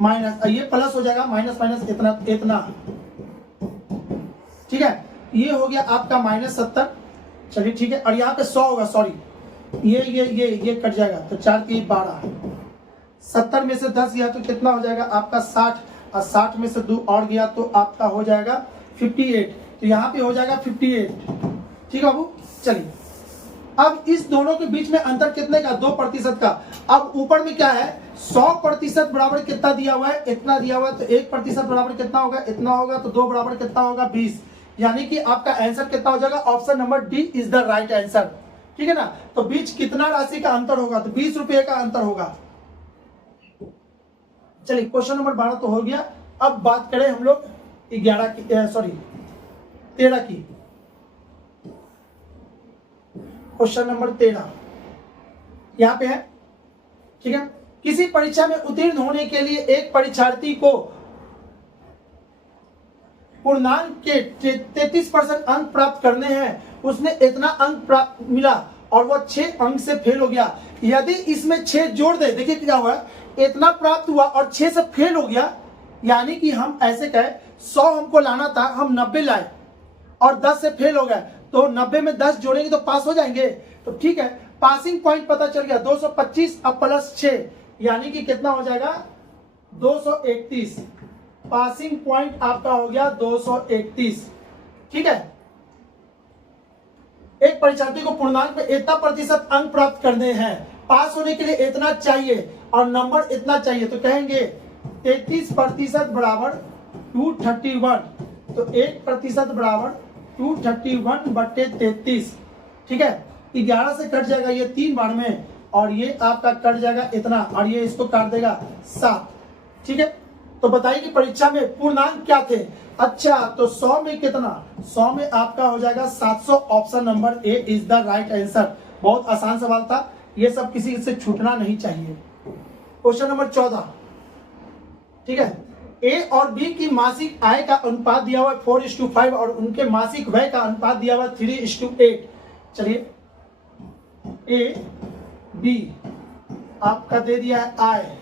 माइनस ये प्लस हो जाएगा, माइनस माइनस इतना इतना। ठीक है, ये हो गया आपका -70। चलिए ठीक है, और यहाँ पे 100 होगा, सॉरी ये कट जाएगा तो 4 3 12, 70 में से 10 गया तो कितना हो जाएगा आपका 60, और 60 में से 2 और गया तो आपका हो जाएगा 58। तो यहाँ पे हो जाएगा 58। ठीक है बाबू, चलिए अब इस दोनों के बीच में अंतर कितने का, 2% का। अब ऊपर में क्या है, 100% बराबर कितना दिया हुआ है, इतना दिया हुआ है, तो 1% बराबर कितना होगा, इतना होगा, तो 2 बराबर कितना होगा 20। यानी कि आपका आंसर कितना हो जाएगा, option number D is the right answer. ठीक है ना, तो बीच कितना राशि का अंतर होगा, तो 20 रुपये का अंतर होगा। चलिए क्वेश्चन नंबर 12 तो हो गया। अब बात करें हम लोग 13 की। क्वेश्चन नंबर 13 यहां पे है। ठीक है, किसी परीक्षा में उत्तीर्ण होने के लिए एक परीक्षार्थी को पूर्णांक के 33% अंक प्राप्त करने हैं। उसने इतना अंक प्राप्त मिला और वह 6 अंक से फेल हो गया। यदि इसमें 6 जोड़ दे, देखिए क्या हुआ, इतना प्राप्त हुआ और 6 से फेल हो गया, यानी कि हम ऐसे कहें 100 हमको लाना था, हम 90 लाए और 10 से फेल हो गए, तो 90 में 10 जोड़ेंगे तो पास हो जाएंगे। तो ठीक है, पासिंग पॉइंट पता चल गया 225 अब प्लस 6, यानी कि कितना हो जाएगा 231। पासिंग पॉइंट आपका हो गया 231। ठीक है, एक परीक्षार्थी को पूर्णांक में इतना प्रतिशत अंक प्राप्त करने हैं, पास होने के लिए इतना चाहिए और नंबर इतना चाहिए, तो कहेंगे 33% बराबर 231। तो 1% बराबर 231/33। ठीक है, 11 से कट जाएगा ये 3 बार में, और ये आपका कट जाएगा इतना, और ये इसको काट देगा 7। ठीक है, तो बताइए कि परीक्षा में पूर्णांक क्या थे। अच्छा, तो 100 में कितना, 100 में आपका हो जाएगा 700। Option number A is the right answer. बहुत आसान सवाल था, ये सब किसी से छूटना नहीं चाहिए। Question number 14। ठीक है, ए और बी की मासिक आय का अनुपात दिया हुआ है 4:5 और उनके मासिक व्यय का अनुपात दिया हुआ है 3:8। चलिए, ए बी आपका दे दिया है आय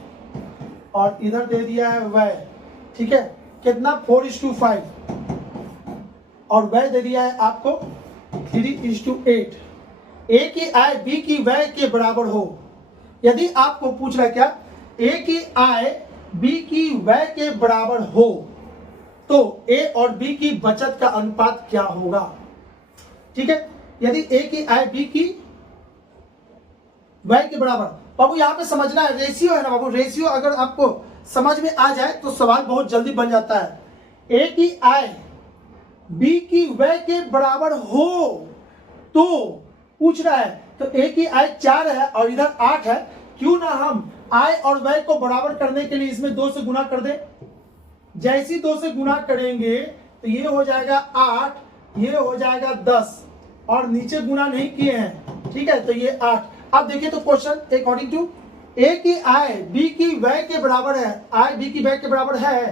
और इधर दे दिया है व्यय। ठीक है, कितना 4:5 और व्यय दे दिया है आपको 3:8। ए की आय बी की व्यय के बराबर हो। यदि आपको पूछ रहा है क्या, ए की आय बी की व्यय के बराबर हो तो ए और बी की बचत का अनुपात क्या होगा। ठीक है, यदि ए की आय बी की व्यय के बराबर, बाबू यहां पे समझना है, रेशियो है ना बाबू, रेशियो अगर आपको समझ में आ जाए तो सवाल बहुत जल्दी बन जाता है। ए की आय बी की व्यय के बराबर हो तो पूछ रहा है, तो ए की आय 4 है और इधर 8 है, क्यों ना हम आय और व्यय को बराबर करने के लिए इसमें 2 से गुना कर दें। जैसी 2 से गुना करेंगे तो ये हो जाएगा 8, ये हो जाएगा 10 और नीचे गुना नहीं किए हैं। ठीक है, तो ये 8। अब देखिए तो क्वेश्चन अकॉर्डिंग टू ए की आय बी की व्यय के बराबर है, आय बी की व्यय के बराबर है,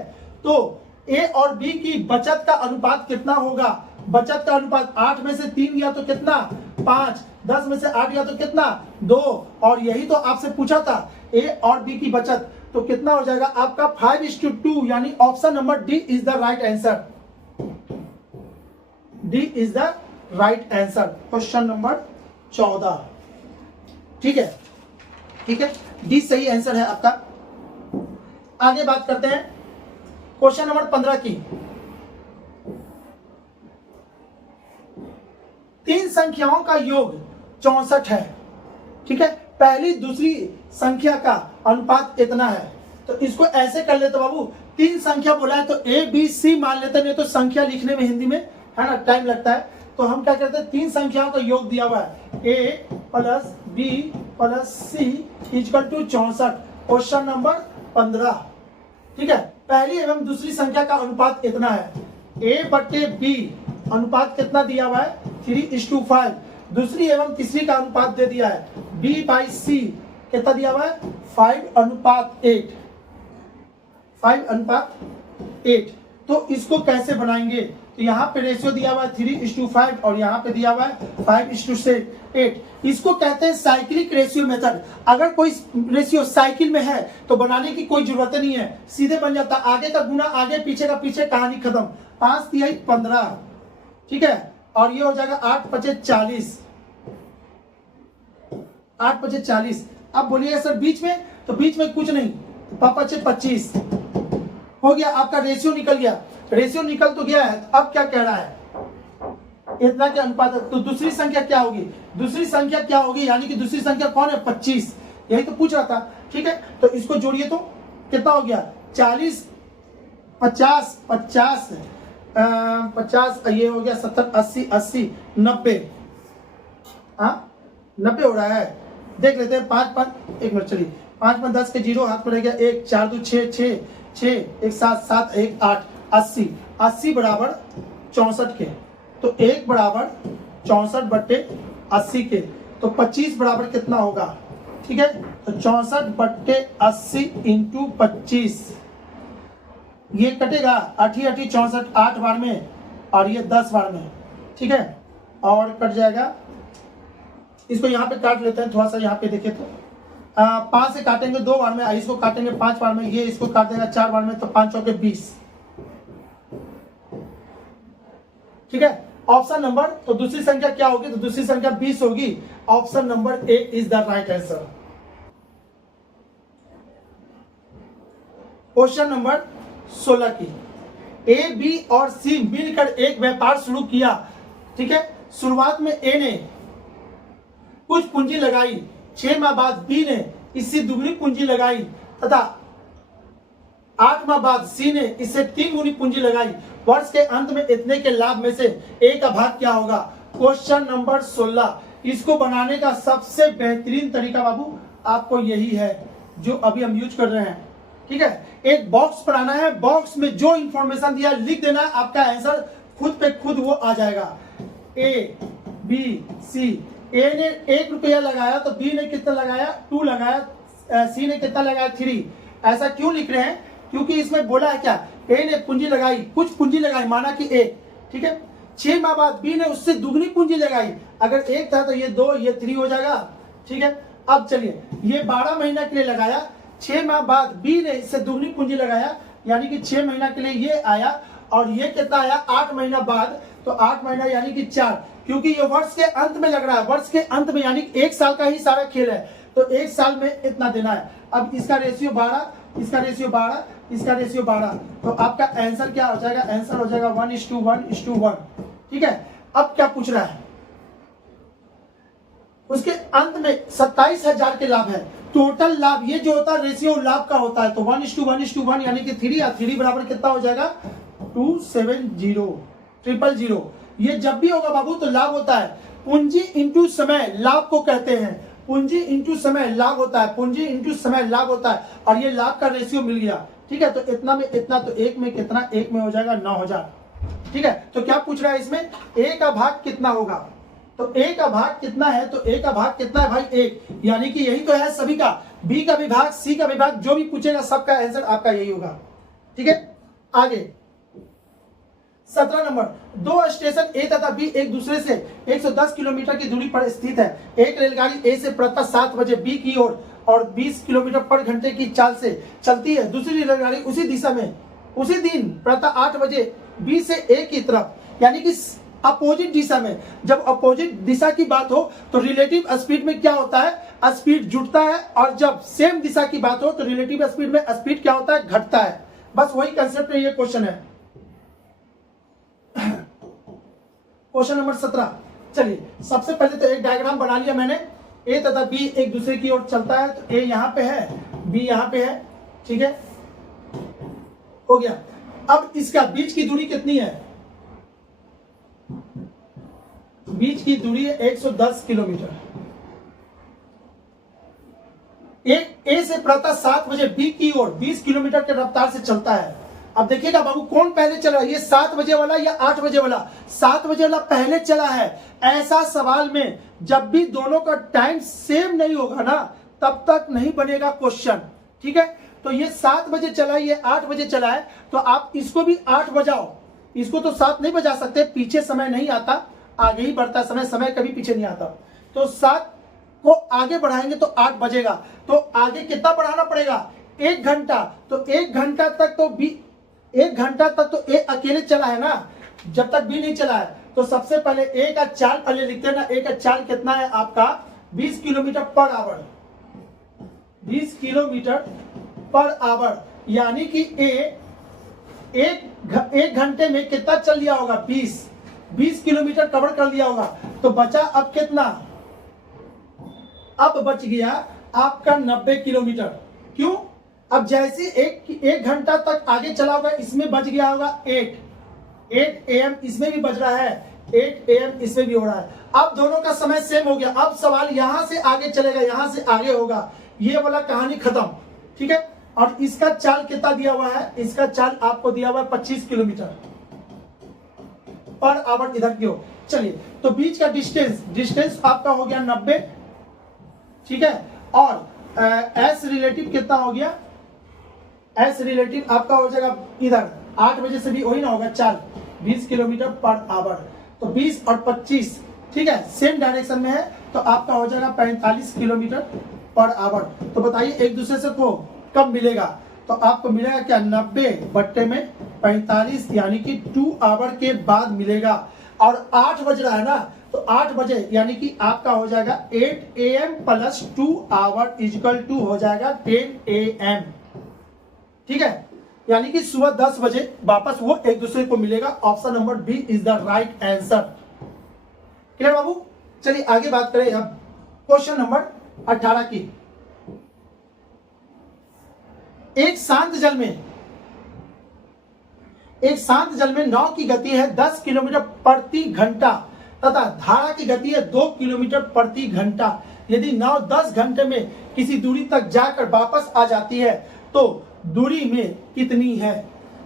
तो ए और बी की बचत का अनुपात कितना होगा। बचत का अनुपात 8 में से 3 गया तो कितना 5, 10 में से 8 गया तो कितना 2, और यही तो आपसे पूछा था ए और बी की बचत, तो कितना हो जाएगा आपका 5:2, यानी option number D is the right answer. D is the right answer, question number 14। ठीक है, ठीक है, डी सही आंसर है आपका। आगे बात करते हैं क्वेश्चन नंबर 15 की। 3 संख्याओं का योग 64 है। ठीक है, पहली दूसरी संख्या का अनुपात इतना है, तो इसको ऐसे कर लेते बाबू, 3 संख्या बोला है तो ए बी सी मान लेते, नहीं तो संख्या लिखने में हिंदी में है ना, टाइम लगता है। तो हम क्या करते हैं, तीन संख्याओं का योग दिया हुआ है, a plus b plus c equal to 64। Question number 15। ठीक है, पहली एवं दूसरी संख्या का अनुपात इतना है, a बटे b अनुपात कितना दिया हुआ है 3:5। दूसरी एवं तीसरी का अनुपात दे दिया है b बाई c कितना दिया हुआ है 5:8। 5:8। तो इसको कैसे बनाएंगे, तो यहाँ पे रेशियो दिया हुआ है 3:5 और यहाँ पे दिया हुआ है 5:8। इसको कहते हैं साइक्लिक रेशियो मेथड। अगर कोई रेशियो साइकिल में है तो बनाने की कोई जरूरत नहीं है, सीधे बन जाता, आगे का गुना आगे, पीछे का पीछे, कहानी खत्म। 5 तिहाई 15, ठीक है, और ये हो जाएगा 8 पचे 40। 8 पचे 40। अब बोलिए सर बीच में, तो बीच में कुछ नहीं, तो 5 पचे 25 हो गया, आपका रेशियो निकल गया। रेशियो निकल तो गया है, तो अब क्या कह रहा है, इतना के अनुपात। तो दूसरी संख्या क्या होगी, दूसरी संख्या क्या होगी, यानी कि दूसरी संख्या कौन है 25, यही तो पूछ रहा था। ठीक है, तो इसको जोड़िए तो कितना हो गया 40 50 50 50, ये हो गया 70 80 80 90। हाँ 90 हो रहा है, देख लेते हैं। 5 5 एक मिनट चलिए, 5 5 10 के 0 हाथ में रह गया, 1 4 2 6 6 6 1 7 7 1 8 80। 80 बराबर 64 के, तो 1 बराबर 64 बट्टे 80 के, तो 25 बराबर कितना होगा। ठीक है, तो 64 बट्टे 80 इंटू 25, ये कटेगा 8 8 64 8 बार में, और ये 10 बार में। ठीक है, और कट जाएगा, इसको यहाँ पे काट लेते हैं, थोड़ा सा यहाँ पे देखे तो 5 से काटेंगे 2 बार में, इसको काटेंगे 5 बार में, ये इसको काट देगा 4 बार में, तो 5 चौके 20। ठीक है, ऑप्शन नंबर, तो दूसरी संख्या क्या होगी, तो दूसरी संख्या 20 होगी। Option number A is the right answer. Question number 16 की, ए बी और सी मिलकर एक व्यापार शुरू किया। ठीक है, शुरुआत में ए ने कुछ पूंजी लगाई, 6 माह बाद बी ने इससे दुगनी पूंजी लगाई, तथा 8 माह बाद सी ने इससे 3 गुनी पूंजी लगाई। वर्ष के अंत में इतने के लाभ में से ए का भाग क्या होगा। Question number 16। इसको बनाने का सबसे बेहतरीन तरीका बाबू आपको यही है जो अभी हम यूज कर रहे हैं। ठीक है, एक बॉक्स बनाना है, बॉक्स में जो इंफॉर्मेशन दिया लिख देना, आपका आंसर खुद पे खुद वो आ जाएगा। ए बी सी, ए ने 1 रुपया लगाया तो बी ने कितना लगाया 2 लगाया, सी ने कितना लगाया 3। ऐसा क्यों लिख रहे हैं, क्योंकि इसमें बोला है क्या, ए ने पूंजी लगाई, कुछ पूंजी लगाई, माना कि 1। ठीक है, 6 माह बाद बी ने उससे दुगनी पूंजी लगाई, अगर 1 था तो ये 2 ये 3 हो जाएगा। ठीक है, अब चलिए, ये 12 महीना के लिए लगाया, 6 माह बाद बी ने इससे दुगनी पूंजी लगाया, यानी कि 6 महीना के लिए ये आया, और ये कितना आया 8 महीना बाद, तो 8 महीना यानी कि 4, क्योंकि ये वर्ष के अंत में लग रहा है, वर्ष के अंत में, यानी 1 साल का ही सारा खेल है, तो 1 साल में इतना देना है। अब इसका रेशियो 12, इसका रेशियो 12, इसका रेशियो 12, तो आपका आंसर क्या हो जाएगा, आंसर हो जाएगा 1:1:1। ठीक है, अब क्या पूछ रहा है, उसके अंत में 27,000 के लाभ है। टोटल लाभ ये जो होता है रेशियो लाभ का होता है, तो 1:1:1 यानी कि 3, या 3 बराबर कितना हो जाएगा 270,000। ये जब भी होगा बाबू तो लाभ होता है। पूंजी इंटू समय लाभ को कहते हैं, पूंजी इंटू समय लाभ होता है, पूंजी इंटू समय लाभ होता है, और ये लाभ का रेशियो मिल गया। ठीक है, तो इतना में इतना, तो 1 में कितना, 1 में हो जाएगा 9,000। ठीक है, तो क्या पूछ रहा है इसमें, ए का भाग कितना होगा, तो ए का भाग कितना है, तो ए का भाग कितना है भाई 1, यानी कि यही तो है सभी का, बी का विभाग, सी का विभाग, जो भी पूछेगा सबका आंसर आपका यही होगा। ठीक है, आगे 17 नंबर, 2 स्टेशन ए तथा बी एक दूसरे से 110 किलोमीटर की दूरी पर स्थित है। एक रेलगाड़ी ए से प्रातः 7 बजे बी की ओर और 20 किलोमीटर पर घंटे की चाल से चलती है। दूसरी रेलगाड़ी उसी दिशा में उसी दिन प्रातः 8 बजे बी से ए की तरफ, यानी कि अपोजिट दिशा में। जब अपोजिट दिशा की बात हो तो रिलेटिव स्पीड में क्या होता है, स्पीड जुटता है, और जब सेम दिशा की बात हो तो रिलेटिव स्पीड में स्पीड क्या होता है, घटता है। बस वही कंसेप्ट में ये क्वेश्चन है। क्वेश्चन नंबर 17, चलिए सबसे पहले तो एक डायग्राम बना लिया मैंने। ए तथा बी एक दूसरे की ओर चलता है, तो ए यहाँ पे है, बी यहाँ पे है। ठीक है, हो गया। अब इसका बीच की दूरी कितनी है, बीच की दूरी है 110 किलोमीटर। ए से प्रातः 7 बजे बी की ओर 20 किलोमीटर के रफ्तार से चलता है। अब देखिएगा बाबू कौन पहले चला है, ये 7 बजे वाला या 8 बजे वाला? 7 बजे वाला पहले चला है। ऐसा सवाल में जब भी दोनों का टाइम सेम नहीं होगा ना तब तक नहीं बनेगा क्वेश्चन, ठीक है। तो ये 7 बजे चला है, ये 8 बजे चला है, तो आप इसको भी 8 बजाओ। इसको तो 7 नहीं बजा सकते, पीछे समय नहीं आता, आगे ही बढ़ता समय, समय कभी पीछे नहीं आता। तो 7 को आगे बढ़ाएंगे तो 8 बजेगा। तो आगे कितना बढ़ाना पड़ेगा? 1 घंटा। तो 1 घंटा तक तो बी, 1 घंटा तक तो ए अकेले चला है ना, जब तक बी नहीं चला है। तो सबसे पहले ए का चाल पहले लिखते हैं ना। ए का चाल कितना है आपका? 20 kilometre per hour, 20 kilometre per hour, यानी कि ए एक घंटे में कितना चल लिया होगा? 20 किलोमीटर कवर कर लिया होगा। तो बचा अब कितना? अब बच गया आपका 90 किलोमीटर। क्यों? अब जैसे एक घंटा तक आगे चला होगा, इसमें बच गया होगा 8 AM, इसमें भी बज रहा है 8 AM, इसमें भी हो रहा है। अब दोनों का समय सेम हो गया। अब सवाल यहां से आगे चलेगा, यहां से आगे होगा, ये वाला कहानी खत्म, ठीक है। और इसका चाल कितना दिया हुआ है? इसका चाल आपको दिया हुआ है 25 किलोमीटर पर आवर इधर की ओर। चलिए, तो बीच का डिस्टेंस आपका हो गया 90, ठीक है। और एस रिलेटिव कितना हो गया? एस रिलेटिव आपका हो जाएगा इधर 8 बजे से भी वही ना होगा चाल, 20 किलोमीटर पर आवर। तो 20 और 25, ठीक है, सेम डायरेक्शन में है, तो आपका हो जाएगा 45 किलोमीटर पर आवर। तो बताइए एक दूसरे से को कब मिलेगा? तो आपको मिलेगा क्या? 90 बट्टे में 45, यानी कि 2 आवर के बाद मिलेगा। और 8 बज रहा है ना, तो 8 बजे यानी कि आपका हो जाएगा 8 AM plus 2 hour equal to हो जाएगा 10 AM, ठीक है। यानी कि सुबह 10 बजे वापस वो एक दूसरे को मिलेगा। Option number B is the right answer. Clear बाबू? चलिए आगे बात करें अब क्वेश्चन नंबर 18 की। एक शांत जल में नाव की गति है 10 किलोमीटर प्रति घंटा तथा धारा की गति है 2 किलोमीटर प्रति घंटा। यदि नाव 10 घंटे में किसी दूरी तक जाकर वापस आ जाती है तो दूरी में कितनी है?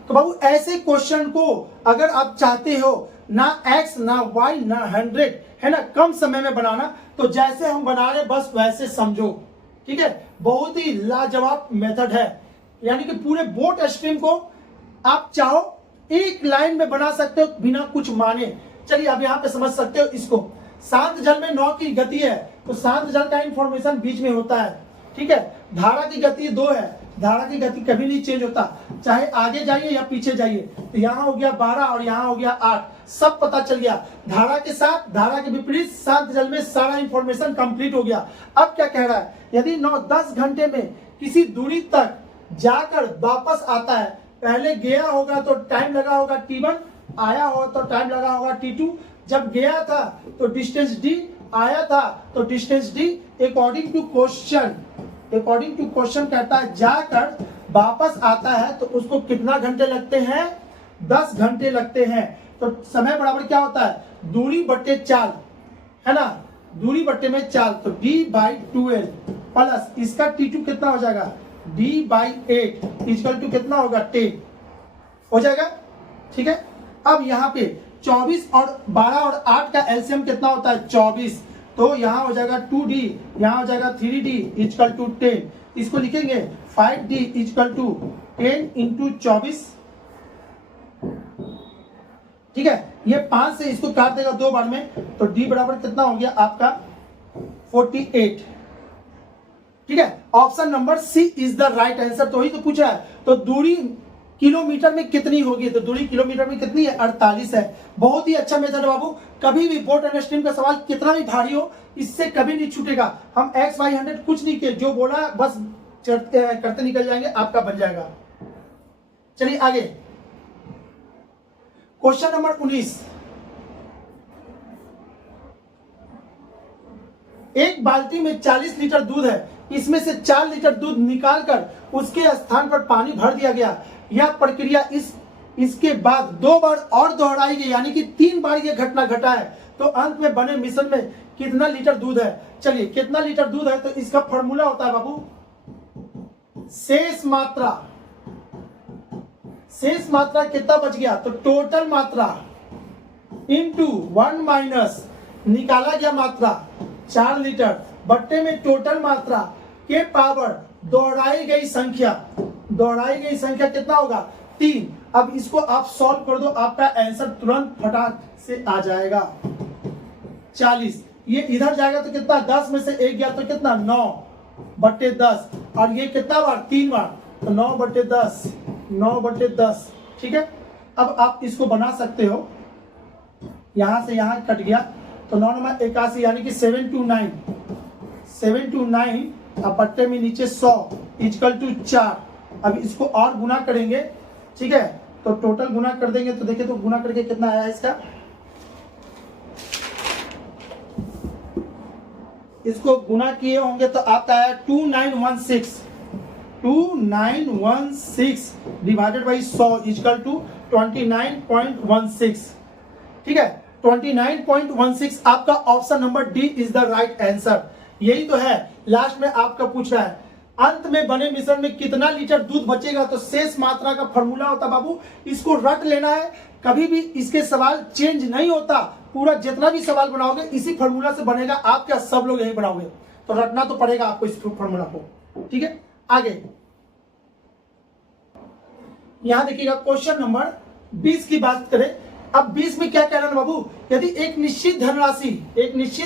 तो बाबू ऐसे क्वेश्चन को अगर आप चाहते हो ना x ना y ना 100 है ना, कम समय में बनाना, तो जैसे हम बना रहे बस वैसे समझो, ठीक है। बहुत ही लाजवाब मेथड है, यानी कि पूरे बोट स्ट्रीम को आप चाहो एक लाइन में बना सकते हो बिना कुछ माने। चलिए अब यहाँ पे समझ सकते हो इसको। शांत जल में नाव की गति है, तो शांत जल का इंफॉर्मेशन बीच में होता है, ठीक है। धारा की गति 2 है, धारा की गति कभी नहीं चेंज होता, चाहे आगे जाइए या पीछे जाइए। तो यहाँ हो गया 12 और यहाँ हो गया 8, सब पता चल गया। धारा के साथ धारा के विपरीत शांत जल में सारा इंफॉर्मेशन कंप्लीट हो गया। अब क्या कह रहा है? यदि नाव 10 घंटे में किसी दूरी तक जाकर वापस आता है, पहले गया होगा तो टाइम लगा होगा T1, आया होगा तो टाइम लगा होगा T2। जब गया था तो डिस्टेंस D, आया था तो distance D। According to question कहता है जाकर वापस आता है तो उसको कितना घंटे लगते हैं? 10 घंटे लगते हैं। तो समय बराबर क्या होता है? दूरी बट्टे चाल, है ना, दूरी बट्टे में चाल। तो D/12 प्लस इसका T2 कितना हो जाएगा? D/8 इक्वल टू कितना होगा? 10 हो जाएगा, ठीक है। अब यहाँ पे 24 और 12 और 8 का एलसीएम कितना होता है? 24। तो यहाँ हो जाएगा 2D, यहाँ हो जाएगा 3D इक्वल टू 10। इसको लिखेंगे 5D इक्वल टू 10 इंटू 24, ठीक है। ये 5 से इसको काट देगा 2 बार में, तो D बराबर कितना हो गया आपका? 48, ठीक है। Option number C is the right answer. तो वही तो पूछा है। तो दूरी किलोमीटर में कितनी होगी? तो दूरी किलोमीटर में कितनी है? 48 है। बहुत ही अच्छा मेथड है बाबू। कभी भी बोट एंड स्ट्रीम का सवाल कितना भी भारी हो, इससे कभी नहीं छूटेगा। हम x y 100 कुछ नहीं किए, जो बोला बस करते निकल जाएंगे, आपका बन जाएगा। चलिए आगे क्वेश्चन नंबर 19। एक बाल्टी में 40 लीटर दूध है, इसमें से 4 लीटर दूध निकालकर उसके स्थान पर पानी भर दिया गया। यह प्रक्रिया इसके बाद 2 बार और दोहराई गई, यानी कि 3 बार यह घटना घटा है। तो अंत में बने मिश्रण में कितना लीटर दूध है। चलिए कितना लीटर दूध है, तो इसका फॉर्मूला होता है बाबू शेष मात्रा। शेष मात्रा कितना बच गया, तो टोटल मात्रा इंटू 1 माइनस निकाला गया मात्रा 4 लीटर बट्टे में टोटल मात्रा के पावर दोहराई गई संख्या। दोहराई गई संख्या कितना होगा 3। अब इसको आप सॉल्व कर दो, आपका आंसर तुरंत फटाक से आ जाएगा 40। ये इधर जाएगा तो कितना 10 में से 1 गया तो कितना 9/10 और ये कितना बार 3 बार तो 9/10 9/10। ठीक है, अब आप इसको बना सकते हो, यहां से यहां कट गया तो 9 9 81 यानी कि 729 अब बट्टे में नीचे 100 इक्वल टू 4। अब इसको और गुना करेंगे, ठीक है, तो टोटल गुना कर देंगे तो देखिए तो गुना करके कितना आया इसका, इसको गुना किए होंगे तो आपका आया 2916 डिवाइडेड बाई 100 इक्वल टू 29.16। ठीक है, 29.16 आपका option number D is the right answer. यही तो है, लास्ट में आपका पूछ रहा है अंत में बने मिश्रण में कितना लीटर दूध बचेगा, तो शेष मात्रा का फॉर्मूला होता बाबू, इसको रट लेना है। कभी भी इसके सवाल चेंज नहीं होता, पूरा जितना भी सवाल बनाओगे इसी फॉर्मूला से बनेगा। आप क्या सब लोग यही बनाओगे, तो रटना तो पड़ेगा आपको इस फॉर्मूला को। ठीक है, आगे यहां देखिएगा क्वेश्चन नंबर 20 की बात करें। अब 20 में क्या कहना है बाबू, यदि एक निश्चित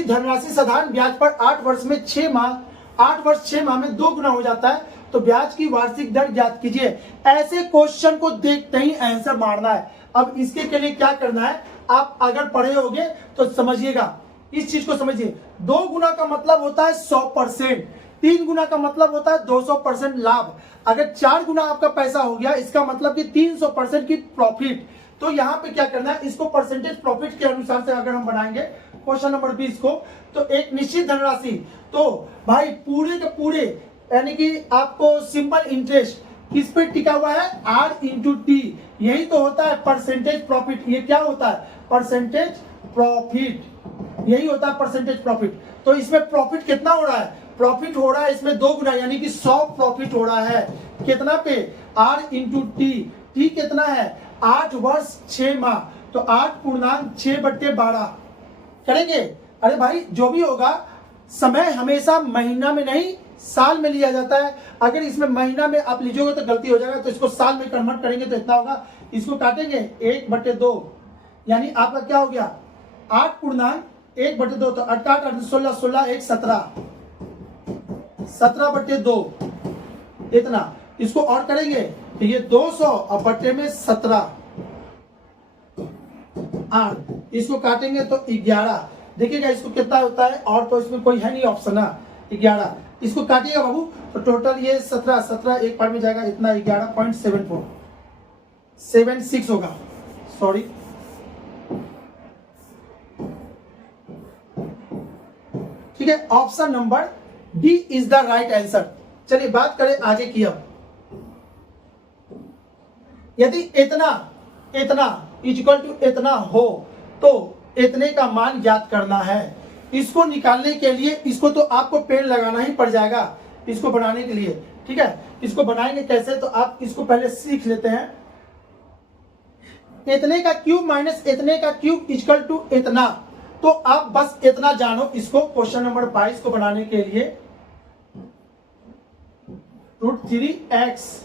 धनराशि साधारण ब्याज पर 8 वर्ष में 6 माह में 2 गुना हो जाता है, तो ब्याज की वार्षिक दर ज्ञात कीजिए। ऐसे क्वेश्चन को देखते ही आंसर मारना है। अब इसके के लिए क्या करना है, आप अगर पढ़े होगे तो समझिएगा, इस चीज को समझिए। 2 गुना का मतलब होता है 100%, 3 गुना का मतलब होता है 200% लाभ। अगर 4 गुना आपका पैसा हो गया, इसका मतलब कि 300% की प्रॉफिट। तो यहाँ पे क्या करना है, इसको परसेंटेज प्रॉफिट के अनुसार से अगर हम बनाएंगे क्वेश्चन नंबर 20 को, तो एक निश्चित धनराशि, तो भाई पूरे के पूरे यानी कि आपको सिंपल इंटरेस्ट किस पे टिका हुआ है, R इंटू टी। यही तो होता है परसेंटेज प्रॉफिट। ये क्या होता है, परसेंटेज प्रॉफिट, यही होता है परसेंटेज प्रॉफिट। तो इसमें प्रॉफिट कितना हो रहा है, प्रॉफिट हो रहा है इसमें 2 गुना यानी कि 100 प्रॉफिट हो रहा है। कितना पे, R इंटू टी। टी कितना है, 8 वर्ष 6 माह, तो 8.6/12 करेंगे। अरे भाई जो भी होगा, समय हमेशा महीना में नहीं साल में लिया जाता है। अगर इसमें महीना में आप लीजिएगा तो गलती हो जाएगा, तो इसको साल में कन्वर्ट करेंगे तो इतना होगा। इसको काटेंगे 1/2 यानी आपका क्या हो गया 8.1/2, तो 8 8 16 16 1 17 17/2 इतना। इसको और करेंगे तो ये 200 और बट्टे में 17 8, इसको काटेंगे तो 11। देखिएगा इसको कितना होता है, और तो इसमें कोई है नहीं ऑप्शन ना, 11। इसको काटिएगा बाबू तो टोटल ये 17 एक पार्ट में जाएगा, इतना 11.76 होगा, सॉरी। ठीक है, option number D is the right answer. चलिए बात करें आगे की। अब यदि इतना इक्वल टू इतना हो, तो इतने का मान ज्ञात करना है। इसको निकालने के लिए इसको तो आपको पेड़ लगाना ही पड़ जाएगा इसको बनाने के लिए। ठीक है, इसको बनाएंगे कैसे, तो आप इसको पहले सीख लेते हैं। इतने का क्यूब माइनस इतने का क्यूब इक्वल टू इतना, तो आप बस इतना जानो। इसको क्वेश्चन नंबर 22 को बनाने के लिए √3x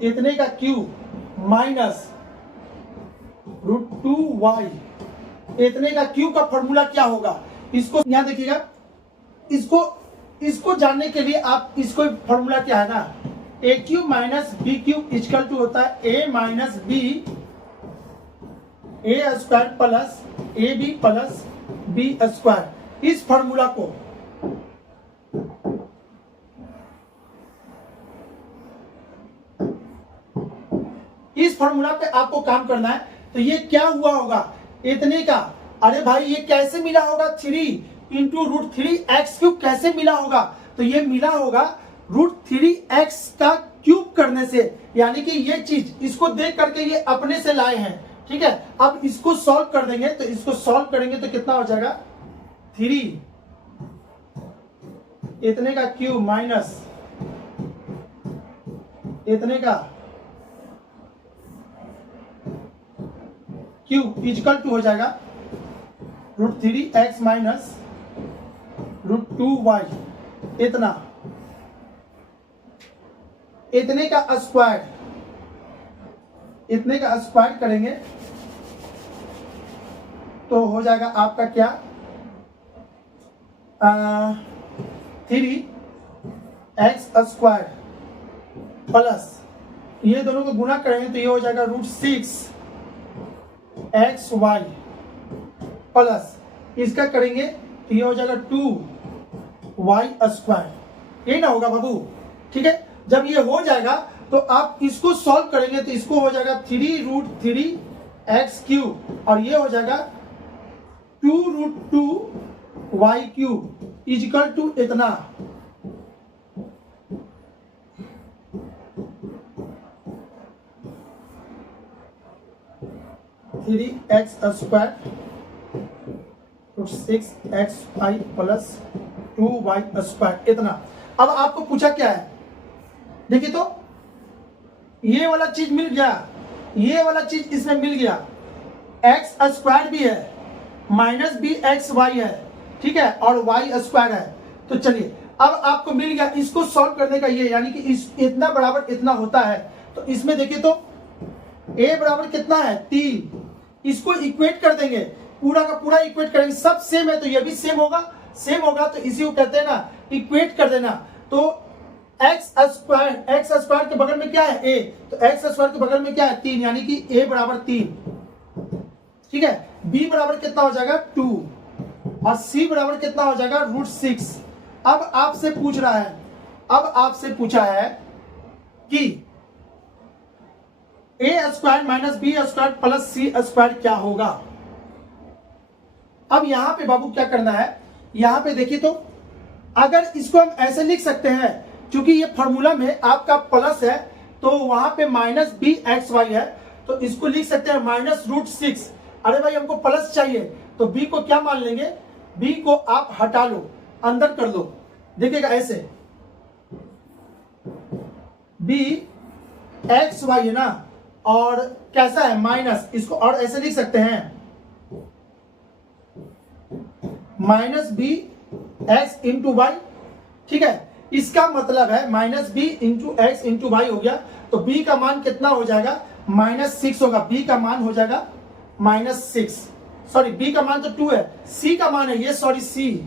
इतने का क्यूब माइनस √2y इतने का क्यूब का फॉर्मूला क्या होगा, इसको यहां देखिएगा। इसको जानने के लिए आप इसको फॉर्मूला क्या है ना, a cube minus B cube equal to होता है a minus B a square plus A B plus B square. इस फॉर्मूला को इस फॉर्मूला पे आपको काम करना है। तो ये क्या हुआ होगा, इतने का, अरे भाई ये कैसे मिला होगा, 3 इंटू √3x क्यूब कैसे मिला होगा, तो ये मिला होगा √3x का क्यूब करने से, यानी कि ये चीज इसको देख करके ये अपने से लाए हैं, ठीक है। अब इसको सॉल्व कर देंगे, तो इसको सॉल्व करेंगे तो कितना हो जाएगा 3 इतने का क्यूब माइनस इतने का क्यूब इक्वल टू हो जाएगा √3x माइनस √2y इतने का स्क्वायर, इतने का स्क्वायर करेंगे तो हो जाएगा आपका क्या 3x स्क्वायर प्लस ये दोनों को गुना करेंगे तो ये हो जाएगा √6xy प्लस इसका करेंगे तो ये हो जाएगा 2y स्क्वायर। ये ना होगा बाबू, ठीक है। जब ये हो जाएगा तो आप इसको सॉल्व करेंगे तो इसको हो जाएगा 3√3x³ और ये हो जाएगा 2√2y³ इक्वल टू इतना। Three x square √6xy plus 2y square इतना। अब आपको पूछा क्या है, देखिए तो ये वाला चीज मिल गया, ये वाला चीज इसमें मिल गया, एक्स स्क्वायर भी है माइनस भी एक्स वाई है, ठीक है, और वाई स्क्वायर है। तो चलिए अब आपको मिल गया, इसको सॉल्व करने का ये, यानी कि इतना बराबर इतना होता है। तो इसमें देखिए तो a बराबर कितना है 3, इसको इक्वेट कर देंगे, पूरा का पूरा इक्वेट करेंगे, सब सेम है तो ये भी सेम होगा, सेम होगा तो इसी को कहते हैं ना इक्वेट कर देना। तो एक्स स्क्वायर के बगल में क्या है a, तो एक्स स्क्वायर के बगल में क्या है 3, यानी कि a बराबर 3, ठीक है। b बराबर कितना हो जाएगा 2 और c बराबर कितना हो जाएगा √6। अब आपसे पूछ रहा है, अब आपसे पूछा है कि a square minus B square plus C square क्या होगा। अब यहां पे बाबू क्या करना है, यहां पे देखिए तो अगर इसको हम ऐसे लिख सकते हैं, क्योंकि ये फॉर्मूला में आपका प्लस है तो वहां पे माइनस बी एक्स वाई है, तो इसको लिख सकते हैं माइनस √6। अरे भाई हमको प्लस चाहिए तो b को क्या मान लेंगे, b को आप हटा लो, अंदर कर लो, देखिएगा ऐसे b एक्स वाई है ना, और कैसा है माइनस, इसको और ऐसे लिख सकते हैं minus B X into Y, ठीक है। इसका मतलब है minus B into X into Y हो गया, तो b का मान कितना हो जाएगा -6 होगा, b का मान हो जाएगा -6, सॉरी b का मान तो 2 है, c का मान है ये, सॉरी c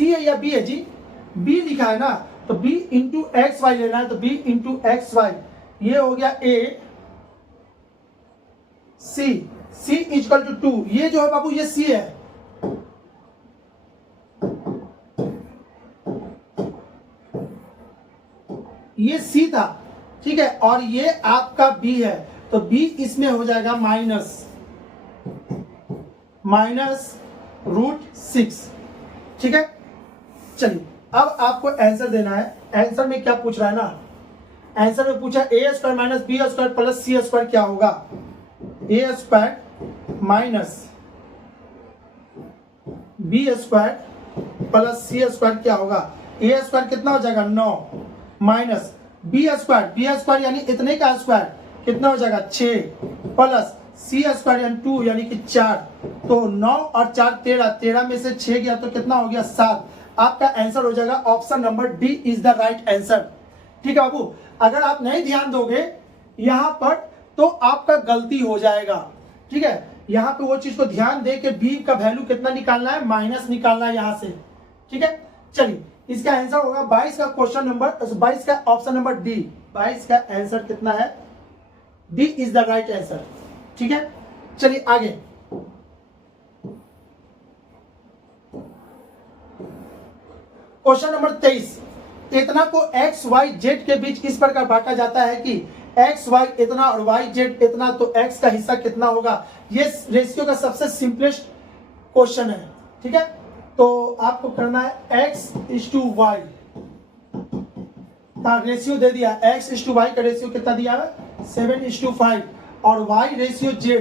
है या b है जी, b लिखा है ना, तो b इंटू एक्स वाई लेना है, तो b इंटू एक्स वाई ये हो गया a, c इक्वल टू 2, ये जो है बाबू ये c है, ये c था, ठीक है, और ये आपका b है, तो b इसमें हो जाएगा -√6, ठीक है। चलिए अब आपको आंसर देना है, आंसर में क्या पूछ रहा है ना, आंसर में पूछा a square minus B square plus C square क्या होगा, a square minus B square plus C square क्या होगा, a स्क्वायर कितना हो जाएगा 9 माइनस बी स्क्वायर यानी इतने का स्क्वायर कितना हो जाएगा 6 प्लस सी स्क्वायर यानी 2 यानी कि 4, तो 9 और 4 13 में से 6 गया तो कितना हो गया 7। आपका आंसर हो जाएगा option number D is the right answer, ठीक है बाबू। अगर आप नहीं ध्यान दोगे यहां पर तो आपका गलती हो जाएगा, ठीक है। यहां पे वो चीज को ध्यान दे के बी का वैल्यू कितना निकालना है, माइनस निकालना है यहां से, ठीक है। चलिए इसका आंसर होगा 22 का क्वेश्चन नंबर 22 का ऑप्शन नंबर डी, 22 का आंसर कितना है, D is the right answer, ठीक है। चलिए आगे, क्वेश्चन नंबर 23, इतना को एक्स वाई जेड के बीच इस प्रकार बांटा जाता है कि एक्स वाई इतना और वाई जेड इतना, तो एक्स का हिस्सा कितना होगा। ये रेशियो का सबसे सिंपलेस्ट क्वेश्चन है, ठीक है। तो आपको करना है x/y, का रेशियो दे दिया, x/y का रेशियो कितना दिया है 7:5 और y रेशियो z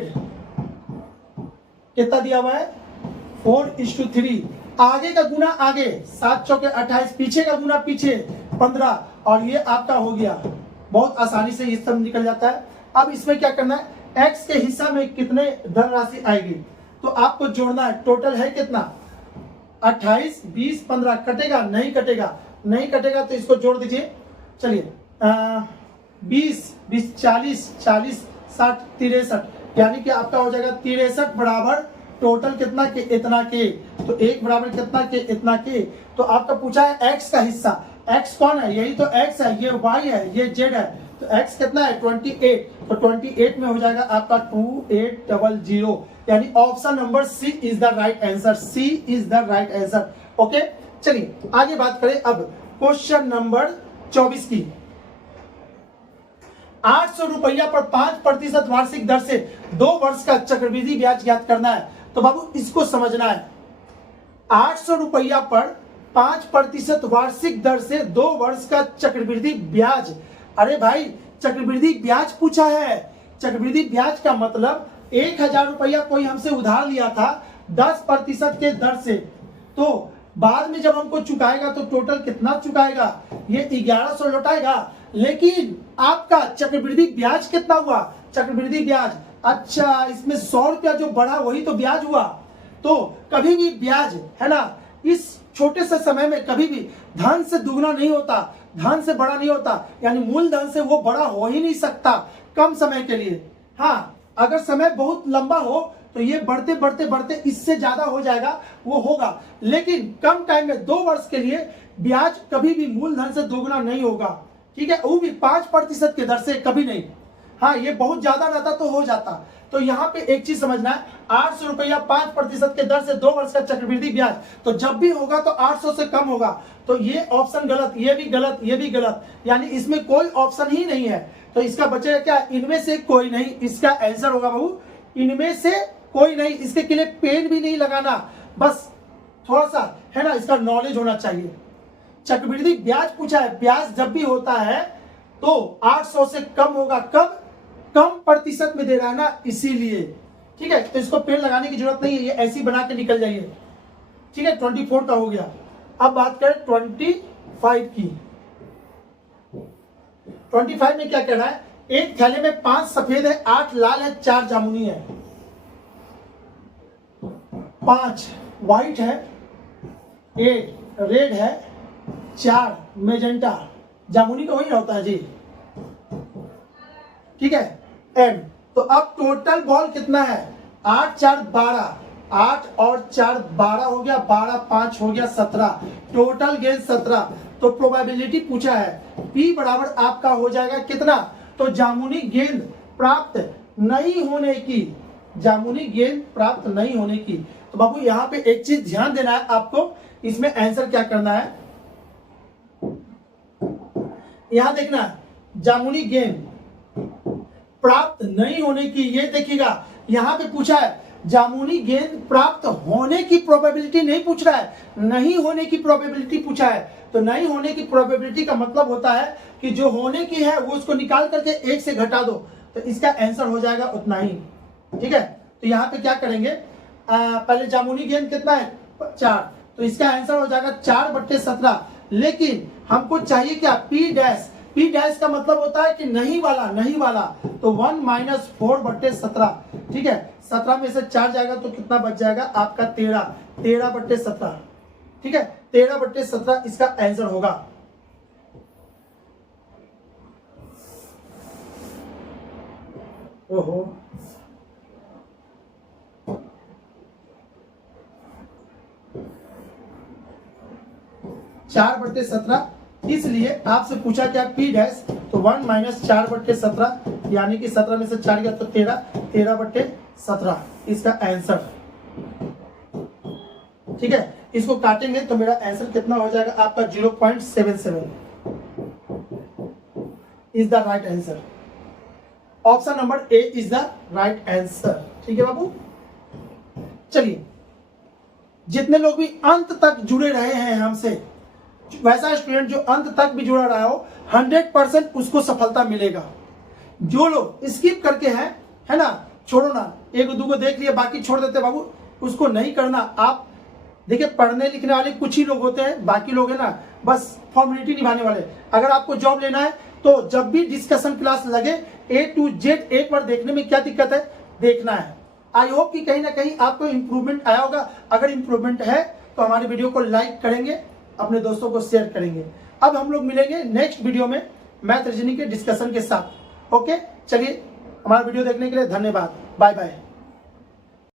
कितना दिया हुआ है 4:3। आगे का गुना आगे 7 चौके 28, पीछे का गुना पीछे 15 और ये आपका हो गया। बहुत आसानी से ये सब निकल जाता है। अब इसमें क्या करना है, x के हिस्सा में कितने धनराशि आएगी तो आपको जोड़ना है। टोटल है कितना 28, 20, 15 कटेगा नहीं कटेगा, नहीं कटेगा तो इसको जोड़ दीजिए। चलिए 20, 20, 40, 40, 60, 63 यानी कि आपका हो जाएगा 63 बराबर टोटल कितना के इतना के, तो एक बराबर कितना के इतना के। तो आपका पूछा है x का हिस्सा, x कौन है, यही तो x है, ये y है, ये z है, तो x कितना है 28, तो 28 में हो जाएगा आपका 2800 यानी option number C is the right answer, C is the right answer. Okay चलिए आगे बात करें अब क्वेश्चन नंबर 24 की। 800 रुपया पर 5% वार्षिक दर से 2 वर्ष का चक्रवृद्धि ब्याज ज्ञात करना है। तो बाबू इसको समझना है, 800 रुपया पर 5% वार्षिक दर से 2 वर्ष का चक्रवृद्धि ब्याज। अरे भाई चक्रवृद्धि ब्याज पूछा है, चक्रवृद्धि ब्याज का मतलब 1000 रुपया कोई हमसे उधार लिया था 10% के दर से, तो बाद में जब हमको चुकाएगा तो टोटल कितना चुकाएगा, ये 1100 लौटाएगा। लेकिन आपका चक्रवृद्धि ब्याज कितना हुआ, चक्रवृद्धि ब्याज, अच्छा इसमें 100 रुपया जो बढ़ा वही तो ब्याज हुआ। तो कभी भी ब्याज है ना इस छोटे से समय में कभी भी धन से दुगना नहीं होता, धन से बड़ा नहीं होता, यानी मूलधन से वो बड़ा हो ही नहीं सकता कम समय के लिए। हाँ अगर समय बहुत लंबा हो तो ये बढ़ते बढ़ते बढ़ते इससे ज्यादा हो जाएगा, वो होगा, लेकिन कम टाइम में 2 वर्ष के लिए ब्याज कभी भी मूलधन से दोगुना नहीं होगा। ठीक है, वो भी 5% के दर से कभी नहीं। हाँ ये बहुत ज्यादा रहता तो हो जाता। तो यहाँ पे एक चीज समझना है, 800 रुपया 5% के दर से 2 वर्ष का चक्रवृद्धि ब्याज, तो जब भी होगा तो 800 से कम होगा। तो ये ऑप्शन गलत, ये भी गलत, ये भी गलत, यानी इसमें कोई ऑप्शन ही नहीं है। तो इसका बचेगा क्या, इनमें से कोई नहीं, इसका आंसर होगा बाबू इनमें से कोई नहीं। इसके लिए पेन भी नहीं लगाना, बस थोड़ा सा है ना इसका नॉलेज होना चाहिए। चक्रवृद्धि ब्याज पूछा है, ब्याज जब भी होता है तो 800 से कम होगा, कब, कम प्रतिशत में दे रहा है ना इसीलिए। ठीक है, तो इसको पेन लगाने की जरूरत नहीं है, ये ऐसी बना के निकल जाइए। ठीक है 24 का हो गया। अब बात करें 25 की। 25 में क्या कह रहा है, एक थैले में 5 सफेद है, 8 लाल है, 4 जामुनी है। 5 व्हाइट है, 8 रेड है, 4 मेजेंटा, जामुनी का वही होता है जी। ठीक है एम। तो अब टोटल बॉल कितना है, 8 4 12, 8 और 4 12 हो गया, 12 5 हो गया 17, टोटल गेंद 17। तो प्रोबेबिलिटी पूछा है, P बराबर आपका हो जाएगा कितना, तो जामुनी गेंद प्राप्त नहीं होने की, जामुनी गेंद प्राप्त नहीं होने की। तो बाबू यहाँ पे एक चीज ध्यान देना है आपको, इसमें आंसर क्या करना है, यहां देखना जामुनी गेंद प्राप्त नहीं होने की, ये देखिएगा यहां पे पूछा है जामुनी गेंद प्राप्त होने की प्रोबेबिलिटी नहीं पूछ रहा है, नहीं होने की प्रोबेबिलिटी पूछा है। तो नहीं होने की प्रोबेबिलिटी का मतलब होता है कि जो होने की है वो उसको निकाल करके 1 से घटा दो, तो इसका आंसर हो जाएगा उतना ही। ठीक है, तो यहाँ पे क्या करेंगे, पहले जामुनी गेंद कितना है 4, तो इसका आंसर हो जाएगा 4/17। लेकिन हमको चाहिए क्या, P डैश, P डैश का मतलब होता है कि नहीं वाला, नहीं वाला, तो 1 - 4/17। ठीक है, 17 में से 4 जाएगा तो कितना बच जाएगा आपका 13, 13/17। ठीक है, 13/17 इसका आंसर होगा। ओहो 4/17, इसलिए आपसे पूछा क्या P डैश, तो 1 - 4/17 यानी कि 17 में से 4 गया तो 13, 13/17 इसका आंसर। ठीक है, इसको काटेंगे तो मेरा आंसर कितना हो जाएगा आपका 0.77 is the right answer. Option number A is the right answer. ठीक है बाबू, चलिए जितने लोग भी अंत तक जुड़े रहे हैं हमसे वैसा स्टूडेंट जो अंत तक भी जुड़ा रहा हो 100% उसको सफलता मिलेगा। जो लोग स्किप करके हैं, है ना, छोड़ो ना, एक दो को देख लिया बाकी छोड़ देते बाबू, उसको नहीं करना। आप देखिए पढ़ने लिखने वाले कुछ ही लोग होते हैं, बाकी लोग है ना बस फॉर्मेलिटी निभाने वाले। अगर आपको जॉब लेना है तो जब भी डिस्कशन क्लास लगे A to Z एक बार देखने में क्या दिक्कत है, देखना है। आई होप कि कहीं ना कहीं आपको इंप्रूवमेंट आया होगा। अगर इंप्रूवमेंट है तो हमारे वीडियो को लाइक करेंगे, अपने दोस्तों को शेयर करेंगे। अब हम लोग मिलेंगे नेक्स्ट वीडियो में मैथ रीजनिंग के डिस्कशन के साथ। ओके, चलिए, हमारा वीडियो देखने के लिए धन्यवाद। Bye bye.